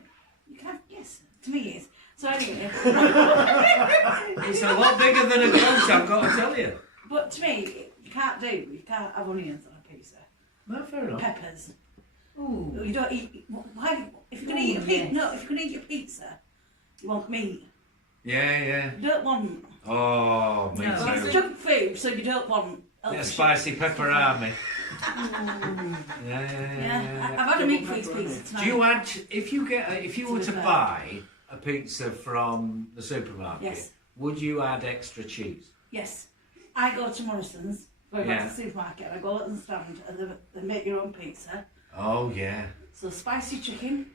You can have, yes, to me it is. So anyway, It's a lot bigger than a goat, I've got to tell you. but to me, you can't have onions on a pizza. No, fair enough. Peppers. Ooh. You don't eat, why, if you're going to eat a pizza, no, if you're going to eat your pizza, you want meat. Yeah, yeah. You don't want, Oh, me no, it's too. junk food, so you don't want. Yeah, spicy pepperami. Mm. Yeah. I've had a meat Double freeze pepperoni. pizza tonight. Do you add if you were To to be fair. buy a pizza from the supermarket? Yes. Would you add extra cheese? Yes. I go to Morrison's, go Yeah. to the supermarket, and I go at the stand and they make your own pizza. Oh yeah, So spicy chicken,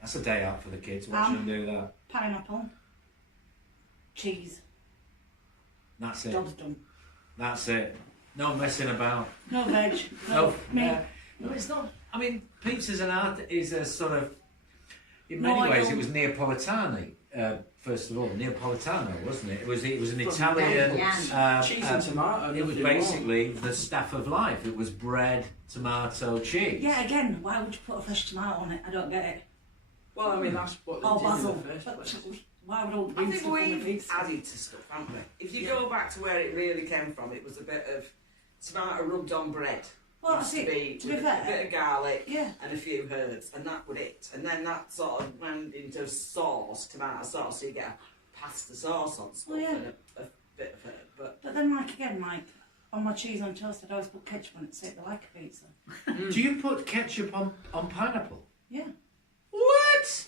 that's a day out for the kids watching them do that. pineapple, cheese. That's it. Job's done. That's it. No messing about. No veg. No, meat. no, it's not. I mean, pizza's an art. Is a sort of. In No, many I ways, it don't- was Neapolitani. First of all, Neapolitano, wasn't it? It was an Italian. Cheese and tomato. It was nothing more. basically the staff of life. It was bread, tomato, cheese. Yeah, again, why would you put a fresh tomato on it? I don't get it. Well, I mean, that's what they Or did basil. in the first But place. why would all I green think stuff on the we've pizza? added to stuff, haven't we? If you Yeah. go back to where it really came from, it was a bit of tomato rubbed on bread. Well, Used see, to be with a fair, bit of garlic yeah. and a few herbs, and that was it. And then that sort of went into sauce, tomato sauce, so you get a pasta sauce on stuff Oh, yeah. and a bit of herb. But then, like, again, like, on my cheese on toast, I'd always put ketchup on it to say they like a pizza. Do you put ketchup on pineapple? Yeah. What?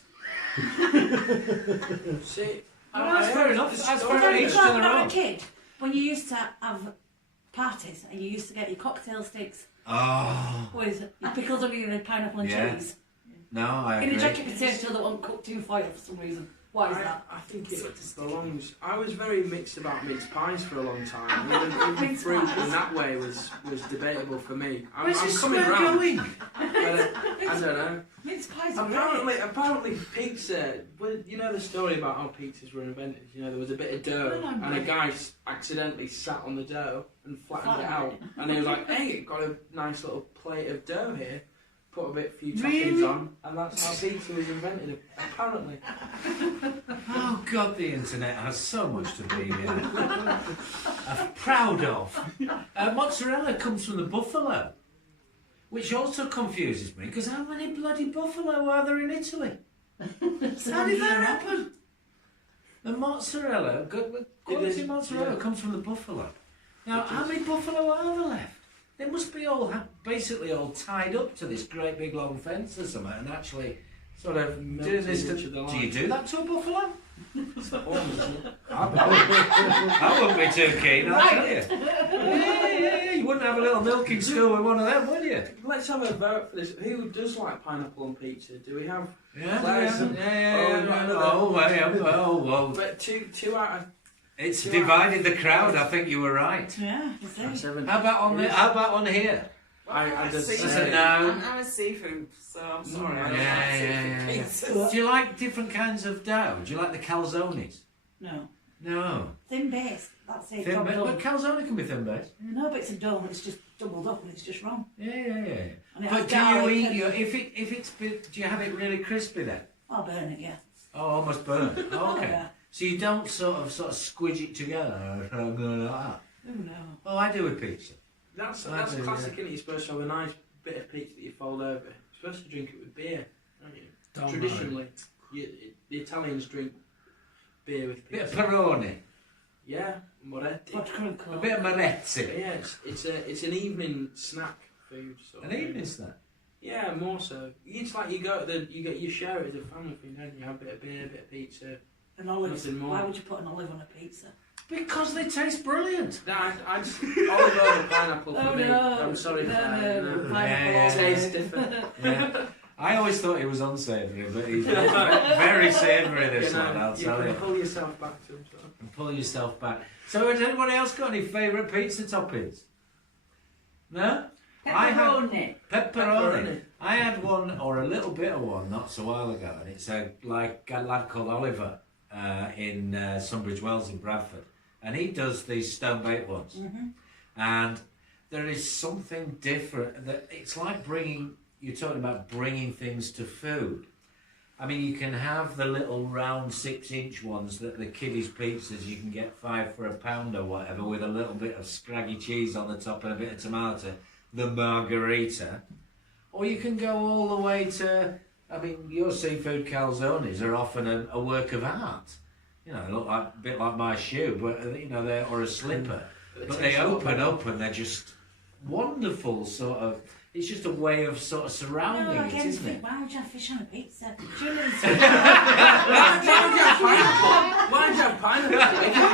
See, Well, that's fair enough. That's But fair then, enough. Each when to I their was own. a kid, when you used to have parties and you used to get your cocktail sticks Oh with your pickles, onion, and pineapple and Yeah. cheese no, I in agree. a jacket potato that wasn't cooked in foil for some reason. Why is that? I think it belongs. I was very mixed about mince pies for a long time. Even Mince fruit pies. in that way was debatable for me. I'm Where's this coming square round. going? I don't know. Mince pies are great. Apparently pizza. Well, you know the story about how pizzas were invented. You know there was a bit of dough, No, no, and a no. guy accidentally sat on the dough and flattened it out, Flattened and he was like, "Hey, got a nice little plate of dough here." Put a few toppings Really? on, and that's how pizza was invented. Apparently. Oh God, the internet has so much to be proud of. Mozzarella comes from the buffalo, which also confuses me because how many bloody buffalo are there in Italy? How did that happen? The mozzarella, quality mozzarella, yeah. comes from the buffalo. Now, It how is. many buffalo are there left? They must be all basically all tied up to this great big long fence or something, and actually sort of doing Melted this. into the Do you line. do that to a buffalo? It's the horn, isn't it? I wouldn't be too keen, I'll tell you. Yeah. You wouldn't have a little milking school with one of them, would you? Let's have a vote for this. Who does like pineapple on pizza? Do we have? Yeah, Claire, yeah. Oh, But two out of It's divided the crowd. I think you were right. Yeah, you see. seven. How about on here? I just seafood. say no. I'm a seafood, so I'm sorry. I don't Yeah, like yeah. seafood pizzas. Do you like different kinds of dough? Do you like the calzones? No. No. Thin base. That's it. Thin job base. done. But calzone can be thin base. No, but it's a dome. It's just doubled up and it's just wrong. Yeah. And it But has do you garlic eat and- your if it's bit, do you have it really crispy then? I'll burn it, yeah. Oh, almost burnt. Oh, okay. Yeah. So you don't sort of squidge it together or something like that. Oh no. Oh, I do with pizza. That's I do, classic, isn't it? You're supposed to have a nice bit of pizza that you fold over. You're supposed to drink it with beer, aren't you? Don't Traditionally, the Italians drink beer with Bit of pizza. Peroni, Yeah, Moretti. Vodka and a Coke. bit of Moretti. Yeah, it's an evening snack food. Sort An of thing. evening snack. Yeah, more so. It's like you share it as a family thing, don't you? You have a bit of beer, a bit of pizza. And olives. Nothing more. Why would you put an olive on a pizza? Because they taste brilliant. I just olive oil and pineapple for Oh me. no. I'm sorry for that. No. Pineapple. Yeah. Tastes different. Yeah. I always thought he was unsavoury, but he's very savoury this You know, one, I'll you tell can you. pull yourself back to him. So. And pull yourself back. So has anybody else got any favourite pizza toppings? No? I had- Pepperoni. Pepperoni. I had one, or a little bit of one, not so while ago, and it's a lad called Oliver in Sunbridge Wells in Bradford, and he does these stone-baked ones. Mm-hmm. And there is something different. That it's like you're talking about bringing things to food. I mean, you can have the little round 6-inch ones that the kiddies' pizzas you can get £5 for £1 or whatever, with a little bit of scraggy cheese on the top and a bit of tomato, the margarita. Or you can go all the way to, I mean, your seafood calzones are often a work of art. You know, they look like a bit like my shoe, but or a slipper. But they open up and they're just wonderful, sort of. It's just a way of sort of surrounding No, it, again, isn't it? why would you have fish on a pizza? Why do you have pineapple?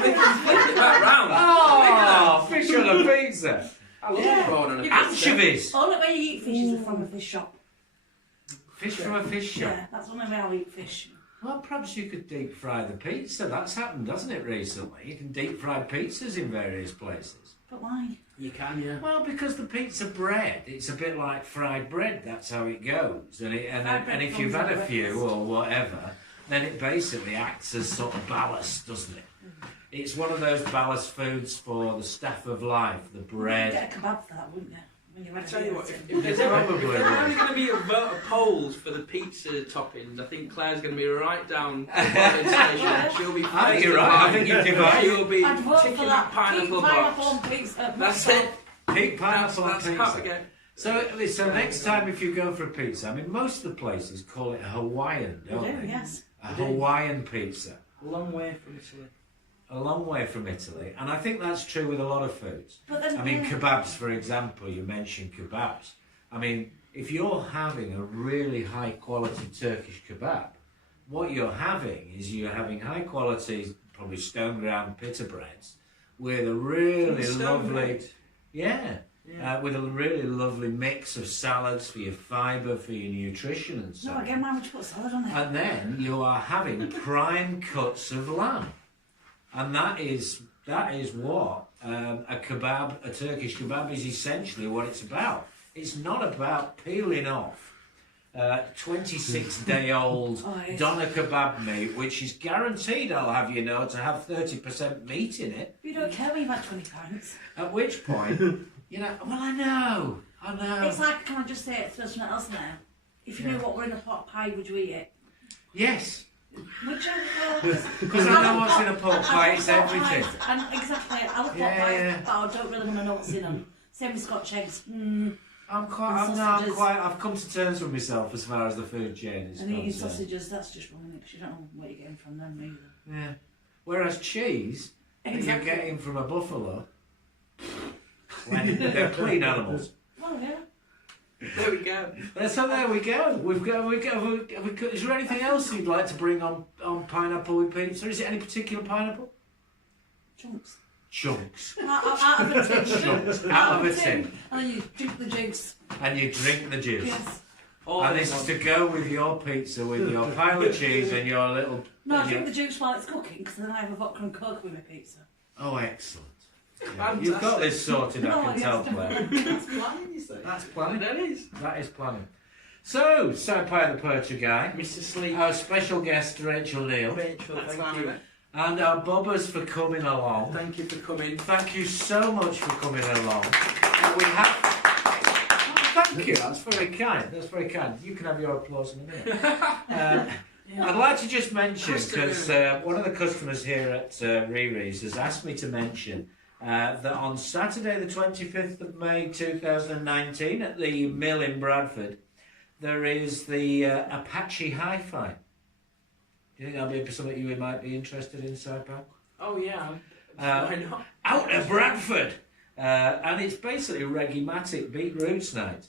They can flip it back round. Oh, fish on a pizza. I love Yeah. prawn on a pizza. Anchovies. Only way you eat fish is from a fish shop. Fish from a fish shop. Yeah, that's the only way I'll eat fish. Well, perhaps you could deep fry the pizza. That's happened, doesn't it, recently? You can deep fry pizzas in various places. But why? You can, yeah. Well, because the pizza bread, it's a bit like fried bread. That's how it goes. And Fried bread if you've comes had a with few breakfast. or whatever, then it basically acts as sort of ballast, doesn't it? It's one of those ballast foods for the staff of life, the You'd bread. get a kebab for that, wouldn't you? When you're I ready tell you to what, eat if it. there's ever Probably only would. going to be a vote of polls for the pizza toppings, I think Claire's going to be right down the bottom station. She'll be. I think you're right. I think you've divided. She'll be I'd vote ticking for that that pineapple pineapple box. on pizza. That's it. Pig pineapple That's on how to pizza. get. So next time if you go for a pizza, I mean, most of the places call it a Hawaiian, They don't do, they? yes. A Hawaiian pizza. A long way from Italy. A long way from Italy, and I think that's true with a lot of foods. But then, I mean, yeah. kebabs, for example, you mentioned kebabs. I mean, if you're having a really high quality Turkish kebab, what you're having is you're having high quality, probably stone ground pita breads with a really Stone lovely, bread. yeah, Yeah. with a really lovely mix of salads for your fibre, for your nutrition and so No, on. again, why would you put salad on it? And then you are having prime cuts of lamb, and that is what a kebab, a Turkish kebab, is essentially what it's about. It's not about peeling off 26-day-old Oh, yes. doner kebab meat, which is guaranteed, I'll have you know, to have 30% meat in it. You don't care when you've had 20 pounds. At which point, well, I know. It's like, can I just say it, throw something else now? If you knew what were in a pot pie, would you eat it? Yes, Would you? because I know what's in a pot pie, it's everything. And exactly, I love pot Yeah, pies, yeah. but I don't really want to know what's in them. Same with Scotch eggs. I've come to terms with myself as far as the food chain is And eating concerned. sausages, that's just wrong, because you don't know where you're getting from them either. Yeah. Whereas cheese, that Exactly. you're getting from a buffalo, they're clean animals. Well, yeah. There we go. So there we go. Is there anything else you'd like to bring on pineapple with pizza? Is it any particular pineapple? Chunks. Chunks. Out of a tin. Chunks. Out of a tin. And then you drink the juice. And you drink the juice. Yes. And this is to go with your pizza, with your pile of cheese and your little... No, I and drink your- the juice while it's cooking, because then I have a vodka and Coke with my pizza. Oh, excellent. Yeah. Fantastic. You've got this sorted, I No, can yes, tell, Claire. That's planning, you see. That's planning. That is. That is planning. So, Sapai the Poacher Guy, Mr. Sleep. our special guest Rachel Neal, Rachel, That's thank fine. you. and our bobbers for coming along. Thank you for coming. Thank you so much for coming along. We have. Oh, thank you. That's very kind. That's very kind. You can have your applause in a minute. I'd like to just mention, because one of the customers here at RiRi's has asked me to mention that on Saturday the 25th of May 2019 at the mill in Bradford, there is the Apache Hi-Fi. Do you think that'll be something you might be interested in, Saipan? Oh yeah. Why not? Out of Bradford! And it's basically Reggae-matic Beat Roots night.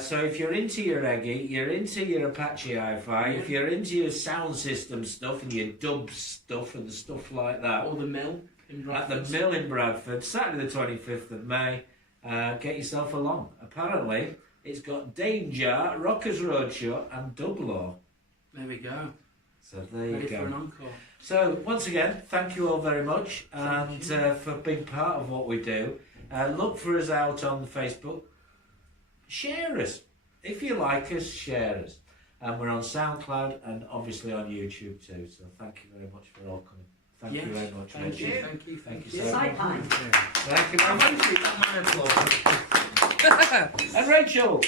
So if you're into your reggae, you're into your Apache Hi-Fi, if you're into your sound system stuff and your dub stuff and stuff like that, Or the mill in Bradford. at the mill in Bradford, Saturday the 25th of May, get yourself along. Apparently, it's got Danger, Rockers Roadshow and Dub Law. There we go. So there you Ready go. for an encore. So once again, thank you all very much, and for being part of what we do. Look for us out on Facebook. Share us. If you like us, share us. And we're on SoundCloud and obviously on YouTube too. So thank you very much for all coming. Thank you very much, Thank Rachel. you. Thank you. Thank you you. so much. Saipan. Thank you very much. Thank you. That's my applause. And Rachel.